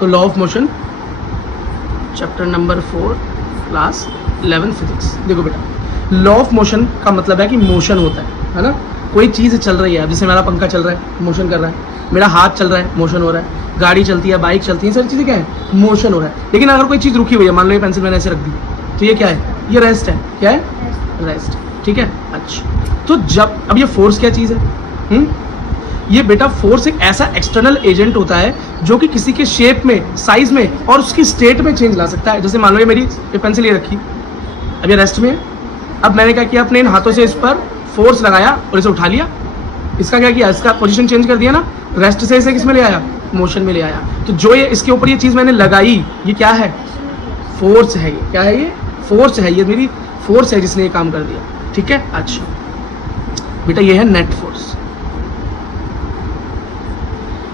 तो law of motion chapter number 4 class 11 physics. देखो बेटा, लॉ ऑफ मोशन का मतलब है कि मोशन होता है ना। कोई चीज़ चल रही है, जैसे मेरा पंखा चल रहा है, मोशन कर रहा है, मेरा हाथ चल रहा है, मोशन हो रहा है, गाड़ी चलती है, बाइक चलती है, सारी चीज़ें क्या है, मोशन हो रहा है। लेकिन अगर कोई चीज़ रुकी हुई है, मान लो ये पेंसिल मैंने ऐसे रख दी, तो ये क्या है, ये रेस्ट है। क्या है, रेस्ट। ठीक है, अच्छा। तो जब अब ये फोर्स क्या चीज़ है, ये बेटा फोर्स एक ऐसा एक्सटर्नल एजेंट होता है जो कि किसी के शेप में, साइज में और उसकी स्टेट में चेंज ला सकता है। जैसे मान लो ये मेरी पेंसिल ये रखी, अब ये रेस्ट में, अब मैंने क्या किया, अपने इन हाथों से इस पर फोर्स लगाया और इसे उठा लिया। इसका क्या किया, इसका पोजीशन चेंज कर दिया ना, रेस्ट से इसे किस में ले आया, मोशन में ले आया। तो जो ये इसके ऊपर ये चीज़ मैंने लगाई, ये क्या है, फोर्स है। ये क्या है, ये फोर्स है, ये मेरी फोर्स है जिसने ये काम कर दिया। ठीक है, अच्छा बेटा ये है नेट फोर्स।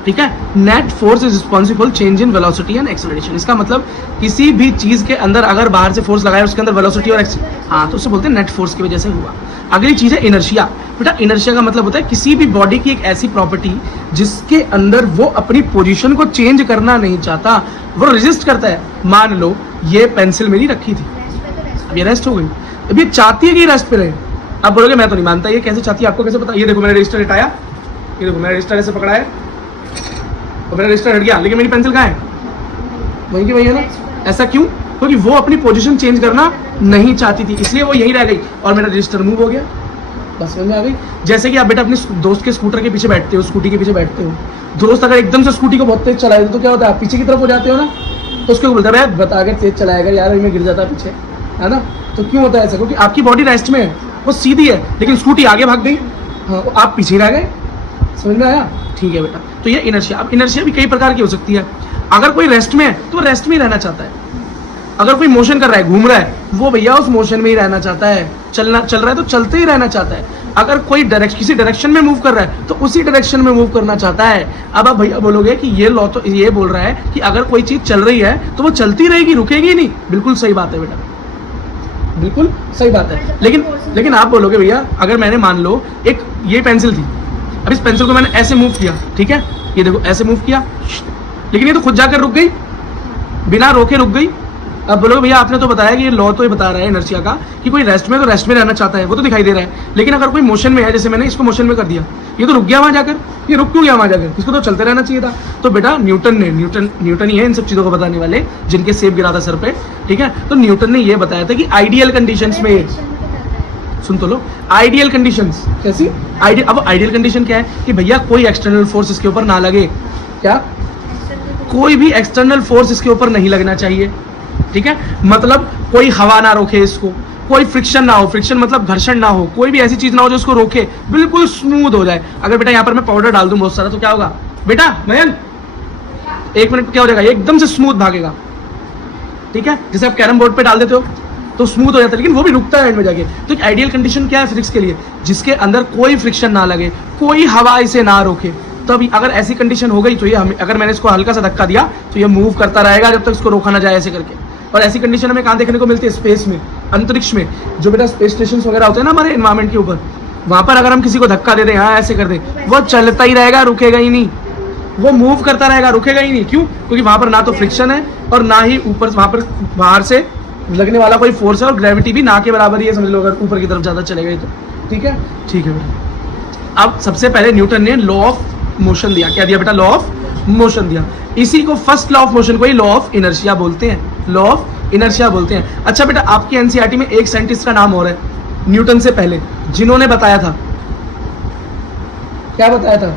ठीक है, net force is responsible change in velocity and acceleration. इसका मतलब किसी भी चीज के अंदर अगर बाहर से फोर्स लगाया, उसके अंदर वेलोसिटी और हाँ, तो उसे बोलते हैं नेट फोर्स की वजह से हुआ। अगली चीज है इनर्शिया। बेटा इनर्शिया का मतलब होता है किसी भी बॉडी की एक ऐसी प्रॉपर्टी जिसके अंदर वो अपनी पोजीशन को चेंज करना नहीं चाहता, वो रेजिस्ट करता है। मान लो ये पेंसिल मेरी रखी थी, अब ये रेस्ट हो गई, अब ये चाहती है कि रेस्ट पे रहे। आप बोलोगे मैं तो नहीं मानता, ये कैसे चाहती है, आपको कैसे पता। ये देखो मैंने रजिस्टर हटाया, ये देखो मैंने रजिस्टर ऐसे पकड़ा है और मेरा रजिस्टर हट गया, लेकिन मेरी पेंसिल कहाँ है, वहीं की वहीं है ना। ऐसा क्यों, क्योंकि वो अपनी पोजीशन चेंज करना नहीं चाहती थी, इसलिए वो यहीं रह गई और मेरा रजिस्टर मूव हो गया। बस समझ में आ गई। जैसे कि आप बेटा अपने दोस्त के स्कूटर के पीछे बैठते हो, स्कूटी के पीछे बैठते हो, दोस्त अगर एकदम से स्कूटी को बहुत तेज चलाए तो क्या होता है, आप पीछे की तरफ हो जाते हो ना, तो उसको बोलता है भाई बता के तेज चलाएगा यार, मैं गिर जाता पीछे, है ना। तो क्यों होता है ऐसा, क्योंकि आपकी बॉडी रेस्ट में है, वो सीधी है, लेकिन स्कूटी आगे भाग गई, हाँ आप पीछे रह गए। समझ में आया, ठीक है बेटा। तो ये इनर्शिया। अब इनर्शिया भी कई प्रकार की हो सकती है। अगर कोई रेस्ट में है तो रेस्ट में ही रहना चाहता है, अगर कोई मोशन कर रहा है, घूम रहा है, वो भैया उस मोशन में ही रहना चाहता है, चल रहा है तो चलते ही रहना चाहता है। अगर कोई किसी डायरेक्शन में मूव कर रहा है तो उसी डायरेक्शन में मूव करना चाहता है। अब आप भैया बोलोगे कि ये लॉ तो ये बोल रहा है कि अगर कोई चीज चल रही है तो वो चलती रहेगी, रुकेगी नहीं। बिल्कुल सही बात है बेटा, बिल्कुल सही बात है। लेकिन आप बोलोगे भैया अगर मैंने मान लो एक ये पेंसिल थी, अब इस पेंसिल को मैंने ऐसे मूव किया, ठीक है, ये देखो ऐसे मूव किया, लेकिन ये तो खुद जाकर रुक गई, बिना रोके रुक गई। अब बोलोगे भैया आपने तो बताया कि ये लॉ तो ये बता रहा है इनर्शिया का कि कोई रेस्ट में तो रेस्ट में रहना चाहता है, वो तो दिखाई दे रहा है। लेकिन अगर कोई मोशन में है, जैसे मैंने इसको मोशन में कर दिया, ये तो रुक गया वहां जाकर, ये रुक क्यों गया वहां जाकर, इसको तो चलते रहना चाहिए था। तो बेटा न्यूटन ही है इन सब चीजों को बताने वाले, जिनके सेब गिरा था सर पे। ठीक है, तो न्यूटन ने ये बताया था कि आइडियल कंडीशंस में, सुन तो लो, आइडियल कंडीशंस कैसी, अब आइडियल कंडीशन क्या है कि भैया कोई एक्सटर्नल फोर्स इसके ऊपर ना लगे। क्या, कोई भी एक्सटर्नल फोर्स इसके ऊपर नहीं लगना चाहिए। ठीक है, मतलब कोई हवा ना रोके इसको, कोई फ्रिक्शन ना हो, फ्रिक्शन मतलब घर्षण ना हो, कोई भी ऐसी चीज ना हो जो इसको रोके, बिल्कुल स्मूथ हो जाए। अगर बेटा यहाँ पर मैं पाउडर डाल दूं बहुत सारा तो क्या होगा बेटा, नयन 1 मिनट क्या हो जाएगा, एकदम से स्मूथ भागेगा। ठीक है, जैसे आप कैरम बोर्ड पे डाल देते हो तो स्मूथ हो जाता है, लेकिन वो भी रुकता है एंड में जाके। तो एक आइडियल कंडीशन क्या है फिजिक्स के लिए, जिसके अंदर कोई फ्रिक्शन ना लगे, कोई हवा इसे ना रोके। तो अभी अगर ऐसी कंडीशन हो गई तो ये अगर मैंने इसको हल्का सा धक्का दिया तो ये मूव करता रहेगा जब तक इसको रोका ना जाए, ऐसे करके। और ऐसी कंडीशन हमें कहाँ देखने को मिलती है, स्पेस में, अंतरिक्ष में। जो बेटा स्पेस स्टेशन वगैरह होते हैं ना हमारे एनवायरमेंट के ऊपर, वहां पर अगर हम किसी को धक्का दे दें, हाँ ऐसे कर दें, वो चलता ही रहेगा, रुकेगा ही नहीं, वो मूव करता रहेगा, रुकेगा ही नहीं। क्यों, क्योंकि वहां पर ना तो फ्रिक्शन है और ना ही ऊपर वहां पर बाहर से लगने वाला कोई फोर्स है, और ग्रेविटी भी ना के बराबर ही है, समझ लो अगर ऊपर की तरफ ज्यादा चलेगा तो। ठीक है, ठीक है बेटा। अब सबसे पहले न्यूटन ने लॉ ऑफ मोशन दिया। क्या दिया बेटा, लॉ ऑफ मोशन दिया। इसी को फर्स्ट लॉ ऑफ मोशन को ही लॉ ऑफ इनर्शिया बोलते हैं, लॉ ऑफ इनर्शिया बोलते हैं। अच्छा बेटा, आपकी एनसीईआरटी में एक साइंटिस्ट का नाम और है न्यूटन से पहले, जिन्होंने बताया था, क्या बताया था,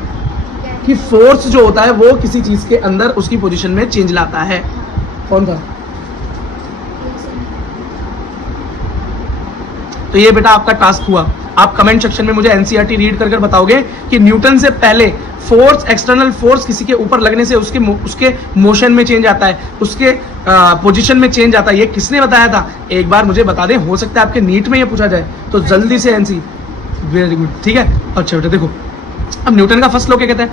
कि फोर्स जो होता है वो किसी चीज के अंदर उसकी पोजीशन में चेंज लाता है। कौन था, तो ये बेटा आपका टास्क हुआ। आप कमेंट सेक्शन में मुझे एनसीईआरटी रीड कर बताओगे कि न्यूटन से पहले फोर्स, एक्सटर्नल फोर्स किसी के ऊपर लगने से उसके मोशन में चेंज आता है, उसके पोजीशन में चेंज आता है, ये किसने बताया था, एक बार मुझे बता दें। हो सकता है आपके नीट में ये पूछा जाए, तो जल्दी से एनसी, वेरी गुड। ठीक है, अच्छा बेटा देखो, अब न्यूटन का फर्स्ट लॉ क्या कहता है,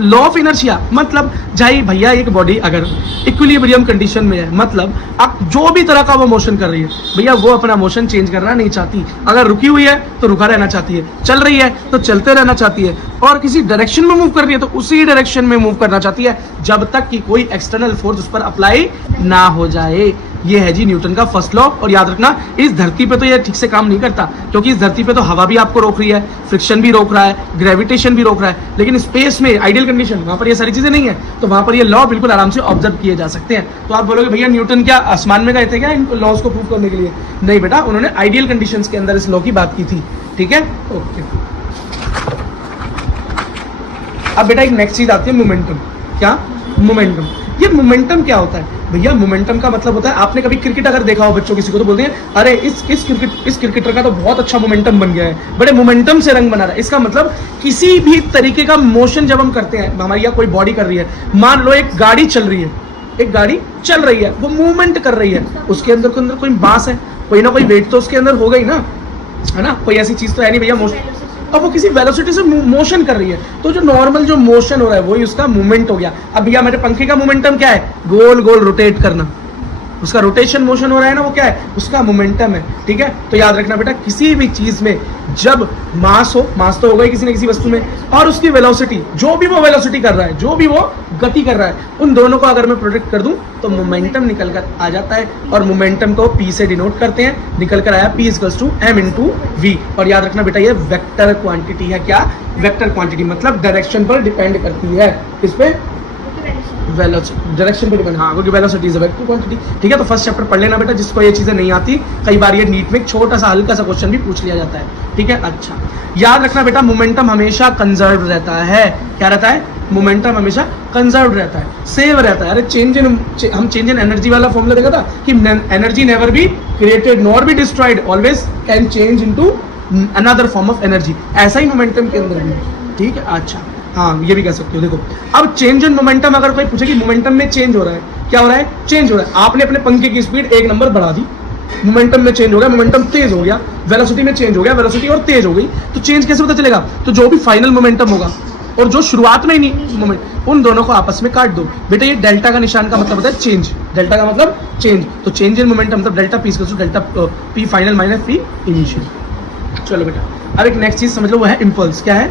लॉ ऑफ इनर्शिया, मतलब जाई भैया एक बॉडी अगर इक्विलिब्रियम कंडीशन में है, मतलब अब जो भी तरह का वो मोशन कर रही है भैया वो अपना मोशन चेंज करना नहीं चाहती, अगर रुकी हुई है तो रुका रहना चाहती है, चल रही है तो चलते रहना चाहती है, और किसी डायरेक्शन में मूव कर रही है तो उसी डायरेक्शन में मूव करना चाहती है जब तक कि कोई एक्सटर्नल फोर्स उस पर अप्लाई ना हो जाए। ये है जी न्यूटन का फर्स्ट लॉ। और याद रखना इस धरती पे तो ये ठीक से काम नहीं करता, क्योंकि इस धरती पे तो हवा भी आपको रोक रही है, फ्रिक्शन भी रोक रहा है, ग्रेविटेशन भी रोक रहा है, लेकिन स्पेस में आइडियल कंडीशन वहां पर ये सारी चीजें नहीं है, तो वहां पर ये लॉ बिल्कुल आराम से ऑब्जर्व किए जा सकते हैं। तो आप बोलोगे भैया न्यूटन क्या आसमान में गए थे क्या इन लॉज को प्रूव करने के लिए? नहीं बेटा, उन्होंने आइडियल कंडीशंस के अंदर इस लॉ की बात की थी। ठीक है, ओके। अब बेटा एक नेक्स्ट चीज आती है मोमेंटम। क्या? मोमेंटम। ये मोमेंटम क्या होता है भैया? मोमेंटम का मतलब होता है, आपने कभी क्रिकेट अगर देखा हो बच्चों किसी को तो बोलते हैं अरे इस क्रिकेटर का तो बहुत अच्छा मोमेंटम बन गया है, बड़े मोमेंटम से रंग बना रहा है। इसका मतलब किसी भी तरीके का मोशन जब हम करते हैं, हमारी या कोई बॉडी कर रही है, मान लो एक गाड़ी चल रही है, एक गाड़ी चल रही है, वो मूवमेंट कर रही है, उसके अंदर कोई बांस है, कोई ना कोई वेट तो उसके अंदर हो गई ना, है ना, कोई ऐसी चीज तो है नहीं भैया मोशन, अब वो किसी वेलोसिटी से मोशन कर रही है, तो जो नॉर्मल जो मोशन हो रहा है वही उसका मूवमेंट हो गया। अब भैया मेरे पंखे का मोमेंटम क्या है? गोल गोल रोटेट करना, उसका रोटेशन मोशन हो रहा है ना, वो क्या है? उसका मोमेंटम है। ठीक है, तो याद रखना बेटा किसी भी चीज में जब मास हो, मास तो होगा ही किसी न किसी वस्तु में, और उसकी वेलोसिटी, जो भी वो वेलोसिटी कर रहा है, जो भी वो गति कर रहा है, उन दोनों को अगर मैं प्रोडक्ट कर दूं तो मोमेंटम निकल कर आ जाता है, और मोमेंटम को P से डिनोट करते हैं, निकल कर आया P = m/v। और याद रखना बेटा ये वेक्टर क्वांटिटी है। क्या? वेक्टर क्वांटिटी, मतलब डायरेक्शन पर डिपेंड करती है, किस पे? वेलोसिटी, डायरेक्शन पे डिपेंड। हाँ, क्योंकि velocity is a vector quantity. ठीक है, तो फर्स्ट चैप्टर पढ़ लेना बेटा, जिसको ये चीजें नहीं आती, कई बार ये नीट में छोटा सा हल्का सा क्वेश्चन भी पूछ लिया जाता है। ठीक है, अच्छा याद रखना बेटा मोमेंटम हमेशा कंजर्व रहता है। क्या रहता है? मोमेंटम हमेशा कंजर्व रहता है, सेव रहता है। अरे हम चेंज इन एनर्जी वाला फॉर्मूला देखा था कि energy never be created nor be destroyed, always can change into another form of energy. ऐसा ही मोमेंटम के अंदर भी। ठीक है, अच्छा हाँ, ये भी कह सकते हो। देखो अब चेंज इन मोमेंटम, अगर कोई पूछे कि मोमेंटम में चेंज हो रहा है, क्या हो रहा है? चेंज हो रहा है। आपने अपने पंखे की स्पीड 1 नंबर बढ़ा दी, मोमेंटम में चेंज हो गया, मोमेंटम तेज हो गया, वेलोसिटी में चेंज हो गया, वेलोसिटी और तेज हो गई, तो चेंज कैसे पता चलेगा? तो जो भी फाइनल मोमेंटम होगा और जो शुरुआत में ही नहीं मोमेंट, उन दोनों को आपस में काट दो बेटा। ये डेल्टा का निशान का मतलब होता है चेंज, डेल्टा का मतलब चेंज, तो चेंज इन मोमेंटम मतलब delta P = delta P final minus P initial. चलो बेटा अब एक नेक्स्ट चीज समझ लो, वो है इम्पल्स। क्या है?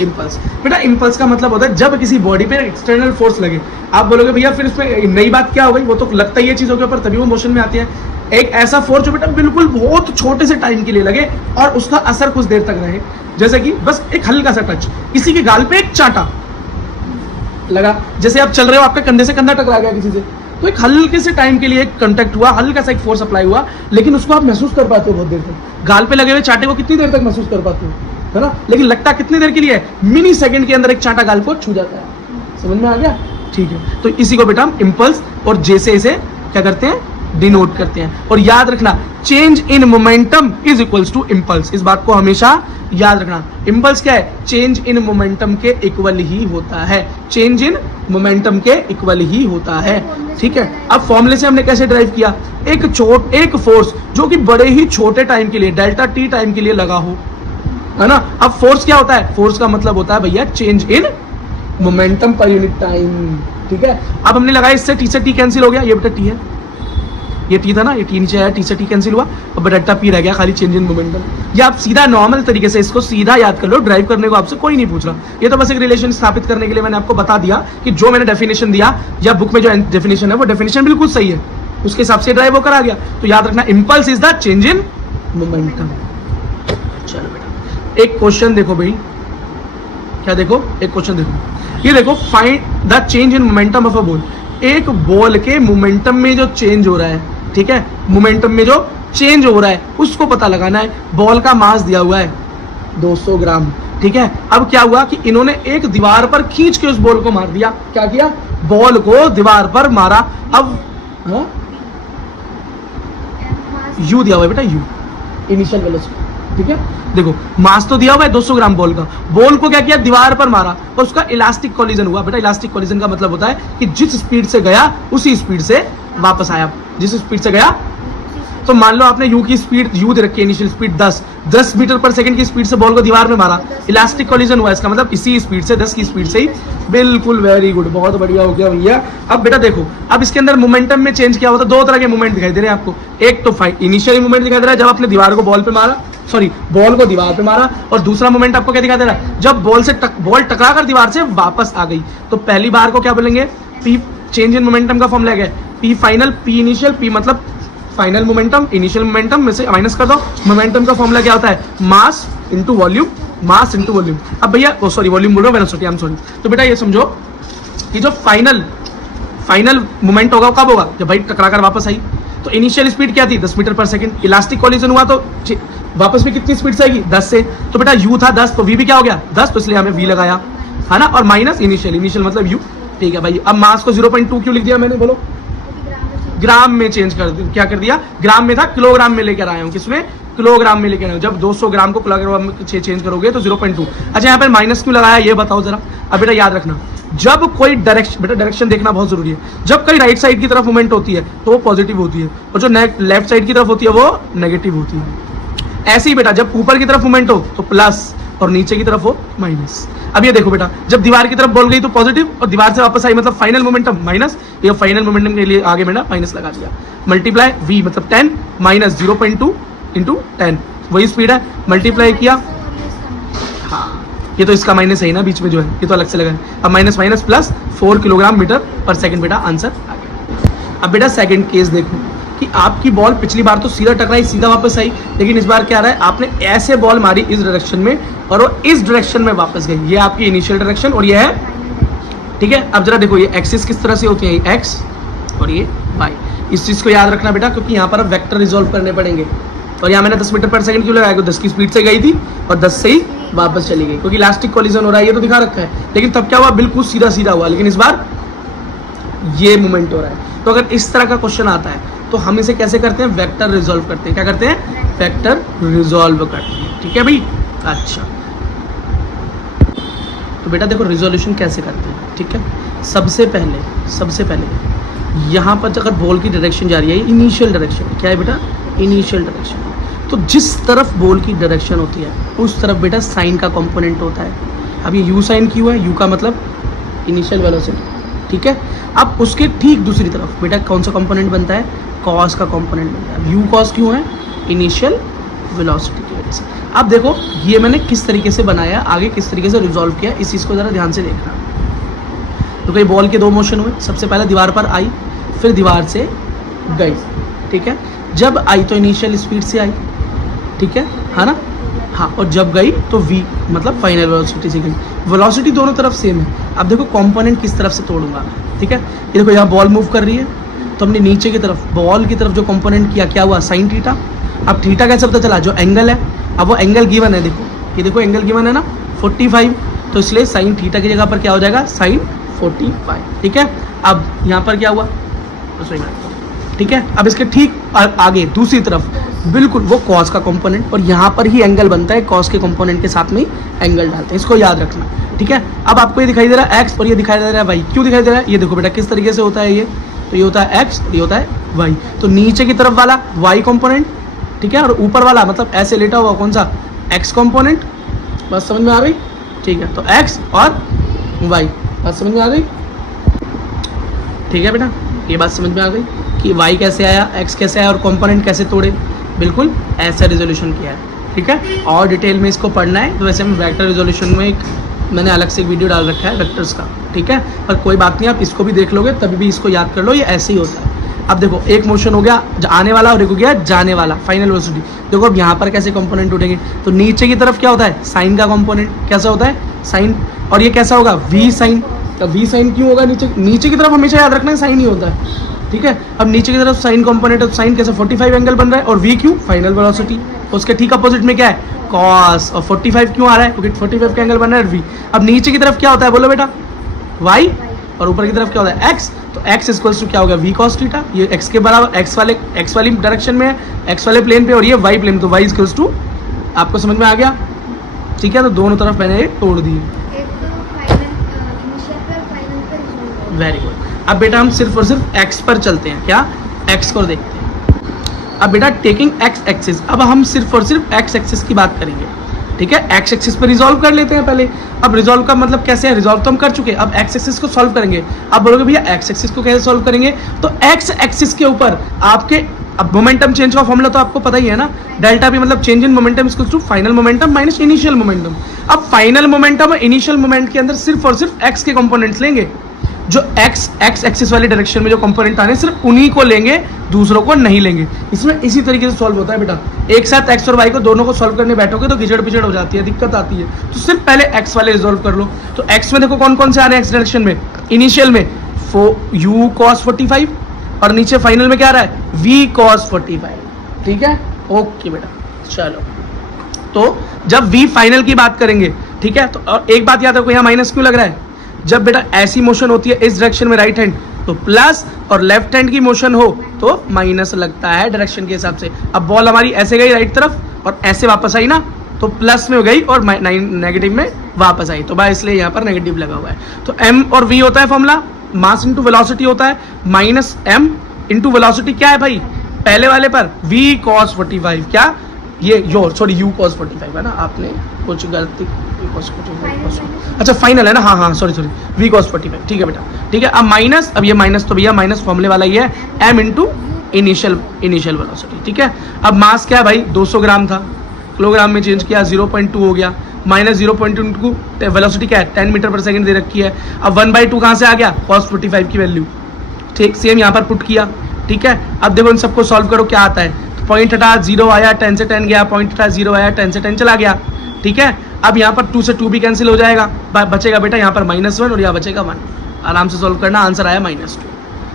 इम्पल्स। बेटा इम्पल्स का मतलब होता है जब किसी बॉडी पे एक्सटर्नल फोर्स लगे। आप बोलोगे भैया फिर इसमें नई बात क्या हो गई? वो तो लगता ही है चीजों के ऊपर, तभी वो मोशन में आती है। एक ऐसा फोर्स जो बेटा बिल्कुल बहुत छोटे से टाइम के लिए लगे और उसका असर कुछ देर तक रहे, जैसे कि बस एक हल्का सा टच, किसी के गाल पे एक चांटा लगा, जैसे आप चल रहे हो, आपके कंधे से कंधा टकरा गया किसी से, तो एक हल्के से टाइम के लिए एक कांटेक्ट हुआ, हल्का सा एक फोर्स अप्लाई हुआ, लेकिन उसको आप महसूस कर पाते हो बहुत देर तक। गाल पे लगे हुए चांटे को कितनी देर तक महसूस कर पाते हो, है ना? लेकिन लगता कितनी देर के लिए है? मिनी सेकंड के अंदर एक चांटा गाल को छू जाता है। समझ में आ गया? ठीक है, तो इसी को बेटा हम इम्पल्स और जैसे इसे क्या करते हैं? डिनोट करते हैं। और याद रखना change in momentum is equals to impulse. इस बात को हमेशा याद रखना। इम्पल्स क्या है? चेंज इन मोमेंटम के इक्वल ही होता है, चेंज इन मोमेंटम के इक्वल ही होता है। ठीक है, अब फॉर्मूले से हमने कैसे ड्राइव किया? एक फोर्स जो कि बड़े ही छोटे टाइम के लिए, डेल्टा T टाइम के लिए लगा हो, है ना? अब फोर्स क्या होता है? फोर्स का मतलब होता है भैया change in momentum per unit time. ठीक है, अब हमने लगाया, इससे T से T कैंसिल हो गया, ये बेटा T है, ये T था ना, ये T नीचे आया, T से T कैंसिल हुआ, अब डेल्टा P रह गया, खाली चेंज इन मोमेंटम। ये आप सीधा नॉर्मल तरीके से इसको सीधा याद कर लो, ड्राइव करने को आपसे कोई नहीं पूछ रहा। ये तो बस एक रिलेशन स्थापित करने के लिए मैंने आपको बता दिया कि जो मैंने डेफिनेशन दिया या बुक में जो डेफिनेशन है वो डेफिनेशन बिल्कुल सही है, उसके हिसाब से ड्राइव होकर आ गया। तो याद रखना impulse is the change in momentum. चलो बेटा एक क्वेश्चन देखो भाई, क्या देखो? एक क्वेश्चन देखो, ये देखो, find the change in momentum of a ball. एक बॉल के मोमेंटम में जो चेंज हो रहा है, ठीक है, मोमेंटम में जो चेंज हो रहा है उसको पता लगाना है। बॉल का मास दिया हुआ है 200 ग्राम, ठीक है। अब क्या हुआ कि इन्होंने एक दीवार पर खींच के उस बॉल को मार दिया। क्या किया? बॉल को दीवार पर मारा। अब यू दिया हुआ है बेटा, यू इनिशियल वेलोसिटी, ठीक है। देखो मास तो दिया हुआ है 200 ग्राम बॉल का, बॉल को क्या किया? दीवार पर मारा और उसका इलास्टिक कोलिजन हुआ। बेटा इलास्टिक कोलिजन का मतलब होता है कि जिस स्पीड से गया उसी स्पीड से वापस आया, जिस स्पीड से गया तो मान लो आपने यू की स्पीड यू दे रखी है, initial speed 10 metre per second की स्पीड से बॉल को दीवार में मारा, इलास्टिक कोलिजन हुआ, इसका मतलब इसी स्पीड से 10 की स्पीड से ही। बिल्कुल वेरी गुड, बहुत बढ़िया हो गया भैया। अब बेटा देखो, अब इसके अंदर मोमेंटम में चेंज क्या होता है, दो तरह के मूवमेंट दिखाई दे रहे हैं आपको। एक तो इनिशियल मूवमेंट दिखाई दे रहा है जब आपने दीवार को बॉल पे मारा, सॉरी बॉल को दीवार पे मारा, और दूसरा मोमेंट आपको क्या दिखाई दे रहा है, जब बॉल टकरा कर दीवार से वापस आ गई। तो पहली बार को क्या बोलेंगे, पी चेंज इन मोमेंटम का फॉर्मूला है, P final, P initial, P मतलब फाइनल मोमेंटम, इनिशियल मोमेंटम में से माइनस कर दो। मोमेंटम का फॉर्मूला क्या होता है, mass into volume, mass into volume. अब भैया सॉरी वॉल्यूम बोल रहा हूं, वेलोसिटी, आई एम सॉरी। तो बेटा ये समझो कि जो फाइनल मोमेंट होगा कब होगा, जब भाई टकरा कर वापस आई। तो इनिशियल स्पीड क्या थी, 10 metre per second, elastic collision हुआ तो वापस भी कितनी स्पीड से आएगी, 10 से। तो बेटा यू था 10, तो वी भी क्या हो गया 10, तो इसलिए हमें वी लगाया, है ना, और माइनस इनिशियल मतलब यू। ठीक है भाई, अब मास को 0.2 क्यों लिख दिया मैंने, बोलो, ग्राम में चेंज कर दिया, क्या कर दिया, ग्राम में था किलोग्राम में लेकर आया हूँ, किसमें, किलोग्राम में लेकर आया हूँ। जब 200 ग्राम को किलोग्राम में चेंज करोगे तो 0.2। अच्छा यहाँ पर माइनस क्यों लगाया ये बताओ जरा। अब बेटा याद रखना, जब कोई डायरेक्शन, बेटा डायरेक्शन देखना बहुत जरूरी है, जब कोई राइट साइड की तरफ मूवमेंट होती है तो वो पॉजिटिव होती है, और जो लेफ्ट साइड की तरफ होती है वो नेगेटिव होती है। ऐसे ही बेटा जब ऊपर की तरफ मूवमेंट हो तो प्लस, और नीचे की तरफ हो माइनस। अब ये देखो बेटा, जब दीवार की तरफ बॉल गई तो पॉजिटिव, और दीवार से वापस आई मतलब फाइनल मोमेंटम माइनस, ये फाइनल मोमेंटम के लिए आगे मैंने माइनस लगा दिया। मल्टीप्लाई वी मतलब 10 माइनस 0.2 इंटू 10, वही स्पीड है, मल्टीप्लाई किया। हाँ ये तो इसका माइनस है ही ना, बीच में जो है ये तो अलग से लगा है। अब minus minus plus 4 kilogram metre per second, बेटा आंसर आ गया। अब बेटा सेकंड केस देखो कि आपकी बॉल पिछली बार तो सीधा टकराई, सीधा वापस आई, लेकिन इस बार क्या आ रहा है, आपने ऐसे बॉल मारी इस डायरेक्शन में और वो इस डायरेक्शन में वापस गई। ये आपकी इनिशियल डायरेक्शन और ये है, ठीक है। अब जरा देखो ये एक्सिस किस तरह से होती है, ये एक्स और ये वाई। इस चीज़ को याद रखना बेटा, क्योंकि यहाँ पर अब वेक्टर रिजॉल्व करने पड़ेंगे। और यहाँ मैंने 10 मीटर पर सेकंड क्यों लगाया, 10 की स्पीड से गई थी और 10 से ही वापस चली गई, क्योंकि इलास्टिक कोलिजन हो रहा है, ये तो दिखा रखा है। लेकिन तब क्या हुआ, बिल्कुल सीधा सीधा हुआ, लेकिन इस बार ये मूवमेंट हो रहा है। तो अगर इस तरह का क्वेश्चन आता है तो हम इसे कैसे करते हैं, वेक्टर रिजॉल्व करते हैं। क्या करते हैं, वेक्टर रिजॉल्व करते हैं, ठीक है भाई। अच्छा तो बेटा देखो रिजोल्यूशन कैसे करते हैं, ठीक है। सबसे पहले यहाँ पर अगर बॉल की डायरेक्शन जा रही है, इनिशियल डायरेक्शन क्या है बेटा, इनिशियल डायरेक्शन। तो जिस तरफ बॉल की डायरेक्शन होती है उस तरफ बेटा साइन का कंपोनेंट होता है। अब ये यू साइन क्यों है, यू का मतलब इनिशियल वेलोसिटी, ठीक है। अब उसके ठीक दूसरी तरफ बेटा कौन सा कंपोनेंट बनता है, कॉस का कंपोनेंट बनता है। यू कॉस क्यों है, इनिशियल वेलोसिटी की वजह से। अब देखो ये मैंने किस तरीके से बनाया, आगे किस तरीके से रिजॉल्व किया, इस चीज़ को ज़रा ध्यान से देखना। तो कई बॉल के दो मोशन हुए, सबसे पहले दीवार पर आई, फिर दीवार से गई, ठीक है। जब आई तो इनिशियल स्पीड से आई, ठीक है ना, हाँ, और जब गई तो v मतलब फाइनल वेलोसिटी से गई। वेलोसिटी दोनों तरफ सेम है। अब देखो कंपोनेंट किस तरफ से तोड़ूंगा, ठीक है। ये देखो यहाँ बॉल मूव कर रही है, तो हमने नीचे की तरफ बॉल की तरफ जो कंपोनेंट किया, क्या हुआ, साइन थीटा। अब थीटा कैसे पता चला, जो एंगल है, अब वो एंगल गिवन है, देखो ये देखो एंगल गिवन है ना 45, तो इसलिए साइन थीटा की जगह पर क्या हो जाएगा, साइन 45, ठीक है। अब यहाँ पर क्या हुआ, ठीक है। अब इसके ठीक आगे दूसरी तरफ बिल्कुल वो कॉस का कंपोनेंट, और यहाँ पर ही एंगल बनता है, कॉस के कंपोनेंट के साथ में एंगल डालते हैं, इसको याद रखना, ठीक है। अब आपको ये दिखाई दे रहा है एक्स और ये दिखाई दे रहा है वाई, क्यों दिखाई दे रहा है, ये देखो बेटा किस तरीके से होता है ये, तो ये होता है एक्स और ये होता है वाई। तो नीचे की तरफ वाला वाई कंपोनेंट, ठीक है, और ऊपर वाला मतलब ऐसे लेटा हुआ कौन सा, एक्स कंपोनेंट। बात समझ में आ गई, ठीक है। तो एक्स और वाई, बात समझ में आ गई, ठीक है बेटा। ये बात समझ में आ गई कि वाई कैसे आया, एक्स कैसे आया और कंपोनेंट कैसे तोड़े, बिल्कुल ऐसा रिजोल्यूशन किया है, ठीक है। और डिटेल में इसको पढ़ना है तो वैसे हम वेक्टर रिजोल्यूशन में एक मैंने अलग से एक वीडियो डाल रखा है वेक्टर्स का, ठीक है। पर कोई बात नहीं, आप इसको भी देख लोगे तभी भी इसको याद कर लो, ये ऐसे ही होता है। अब देखो एक मोशन हो गया आने वाला और एक हो गया जाने वाला, फाइनल वेलोसिटी। देखो अब यहाँ पर कैसे कंपोनेंट उठेंगे, तो नीचे की तरफ क्या होता है, साइन का कंपोनेंट कैसा होता है, साइन, और ये कैसा होगा, वी साइन। तो वी साइन क्यों होगा, नीचे की तरफ हमेशा याद रखना है साइन ही होता है, ठीक है। अब नीचे की तरफ साइन कंपोनेंट है, तो साइन कैसे 45 एंगल बन रहा है, और वी क्यों, फाइनल वेलोसिटी। उसके ठीक अपोजिट में क्या है, कॉस, और 45 क्यों आ रहा है, क्योंकि 45 का एंगल बन रहा है वी। अब नीचे की तरफ क्या होता है बोलो बेटा, वाई, और ऊपर की तरफ क्या होता है, एक्स। तो एक्स इक्वल्स टू क्या होगा, वी कॉस थीटा। ये एक्स के बराबर, एक्स वाली डायरेक्शन में है, एक्स वाले प्लेन पे, और ये वाई प्लेन, तो वाई इक्वल्स टू, आपको समझ में आ गया, ठीक है। तो दोनों तरफ मैंने ये तोड़ दिए, वेरी गुड। अब बेटा हम सिर्फ और सिर्फ एक्स पर चलते हैं, क्या, एक्स को देखते हैं। अब बेटा टेकिंग एक्स एक्सिस, अब हम सिर्फ और सिर्फ एक्स एक्सिस की बात करेंगे, ठीक है। एक्स एक्सिस पे रिजॉल्व कर लेते हैं पहले। अब रिजॉल्व का मतलब कैसे है, रिजॉल्व तो हम कर चुके, अब एक्स एक्सिस को सॉल्व करेंगे। अब बोलोगे भैया एक्स एक्सिस को कैसे सॉल्व करेंगे, तो एक्स एक्सिस के ऊपर आपके, अब मोमेंटम चेंज का फॉर्मूला तो आपको पता ही है ना, डेल्टा पी मतलब change in momentum equals to final momentum minus initial momentum. अब फाइनल मोमेंटम और इनिशियल मोमेंट के अंदर सिर्फ और सिर्फ एक्स के कंपोनेंट्स लेंगे, जो एक्स एक्सिस वाली डायरेक्शन में जो कंपोनेंट आने सिर्फ उन्हीं को लेंगे, दूसरों को नहीं लेंगे। इसमें इसी तरीके से सॉल्व होता है बेटा। एक साथ एक्स और वाई को दोनों को सॉल्व करने बैठोगे तो कीचड़ पिचड़ हो जाती है, दिक्कत आती है। तो सिर्फ पहले एक्स वाले रिजॉल्व कर लो। तो एक्स में देखो कौन कौन से आ रहे हैं एक्स डायरेक्शन में, इनिशियल में u cos 45 और नीचे फाइनल में क्या आ रहा है v cos 45, ठीक है। ओके बेटा चलो, तो जब v फाइनल की बात करेंगे, ठीक है, तो एक बात याद रखो, यहाँ माइनस क्यों लग रहा है, जब बेटा ऐसी मोशन होती है इस डायरेक्शन में राइट हैंड तो प्लस, और लेफ्ट हैंड की मोशन हो तो माइनस लगता है डायरेक्शन के हिसाब से। अब बॉल हमारी ऐसे गई राइट तरफ और ऐसे वापस आई ना, तो प्लस में हो गई और नेगेटिव में वापस आई, तो भाई इसलिए यहाँ पर नेगेटिव लगा हुआ है। तो m और v होता है फॉर्मूला, मास इंटू वेलोसिटी होता है, माइनस m इंटू वेलोसिटी क्या है भाई, पहले वाले पर v cos 45, क्या ये सॉरी u cos 45 है ना, आपने कुछ गलती, अच्छा फाइनल है ना, हाँ सॉरी v cos 45, ठीक है बेटा, ठीक है। अब माइनस, अब ये माइनस तो भैया माइनस फॉर्मूले वाला ही है, m इंटू इनिशियल वेलोसिटी, ठीक है। अब मास क्या है भाई 200 ग्राम था, किलोग्राम में चेंज किया 0.2 हो गया, माइनस 0.2 वेलोसिटी क्या है 10 मीटर पर सेकंड दे रखी है। अब 1/2 कहाँ से आ गया, cos 45 की वैल्यू, ठीक, सेम यहाँ पर पुट किया, ठीक है। अब देखो इन सबको सॉल्व करो क्या आता है, तो पॉइंट हटा 0 आया, 10 से 10 गया, पॉइंट हटा 0 आया, 10 से 10 चला गया, ठीक है। अब यहाँ पर 2 से 2 भी कैंसिल हो जाएगा, बचेगा बेटा यहाँ पर -1 और यहाँ बचेगा 1, आराम से सॉल्व करना, आंसर आया -2।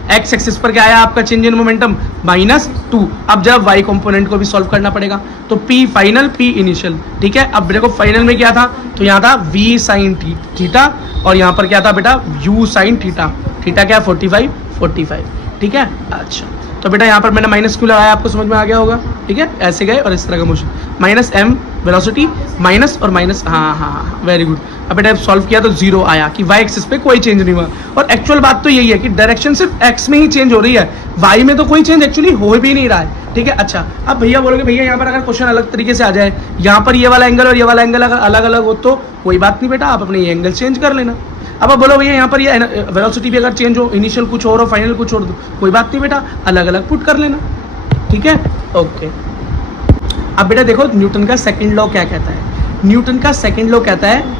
एक्स एक्सिस पर क्या आया आपका चेंज इन मोमेंटम -2। अब जब वाई कंपोनेंट को भी सॉल्व करना पड़ेगा, तो p फाइनल p इनिशियल, ठीक है। अब देखो फाइनल में क्या था, तो यहाँ था v sin थीटा और यहाँ पर क्या था बेटा u sin थीटा, थीटा क्या 45, ठीक है। अच्छा तो बेटा यहाँ पर मैंने माइनस क्यों लगाया, आपको समझ में आ गया होगा, ठीक है। ऐसे गए और इस तरह का motion, minus m velocity minus और माइनस, हाँ वेरी गुड। अब बेटा सॉल्व किया तो 0 आया कि y एक्सिस पे कोई चेंज नहीं हुआ, और एक्चुअल बात तो यही है कि डायरेक्शन सिर्फ x में ही चेंज हो रही है, y में तो कोई चेंज एक्चुअली हो भी नहीं रहा है, ठीक है। अच्छा अब भैया बोलोगे भैया यहाँ पर अगर क्वेश्चन अलग तरीके से आ जाए, यहाँ पर ये वाला एंगल और ये वाला एंगल अगर अलग अलग हो तो कोई बात नहीं बेटा, आप अपने ये एंगल चेंज कर लेना। अब आप बोलो भैया यहाँ पर ये वेलोसिटी भी अगर चेंज हो, इनिशियल कुछ और हो फाइनल कुछ और, कोई बात नहीं बेटा, अलग अलग पुट कर लेना, ठीक है। ओके अब बेटा देखो न्यूटन का सेकंड लॉ क्या कहता है, न्यूटन का सेकंड लॉ कहता है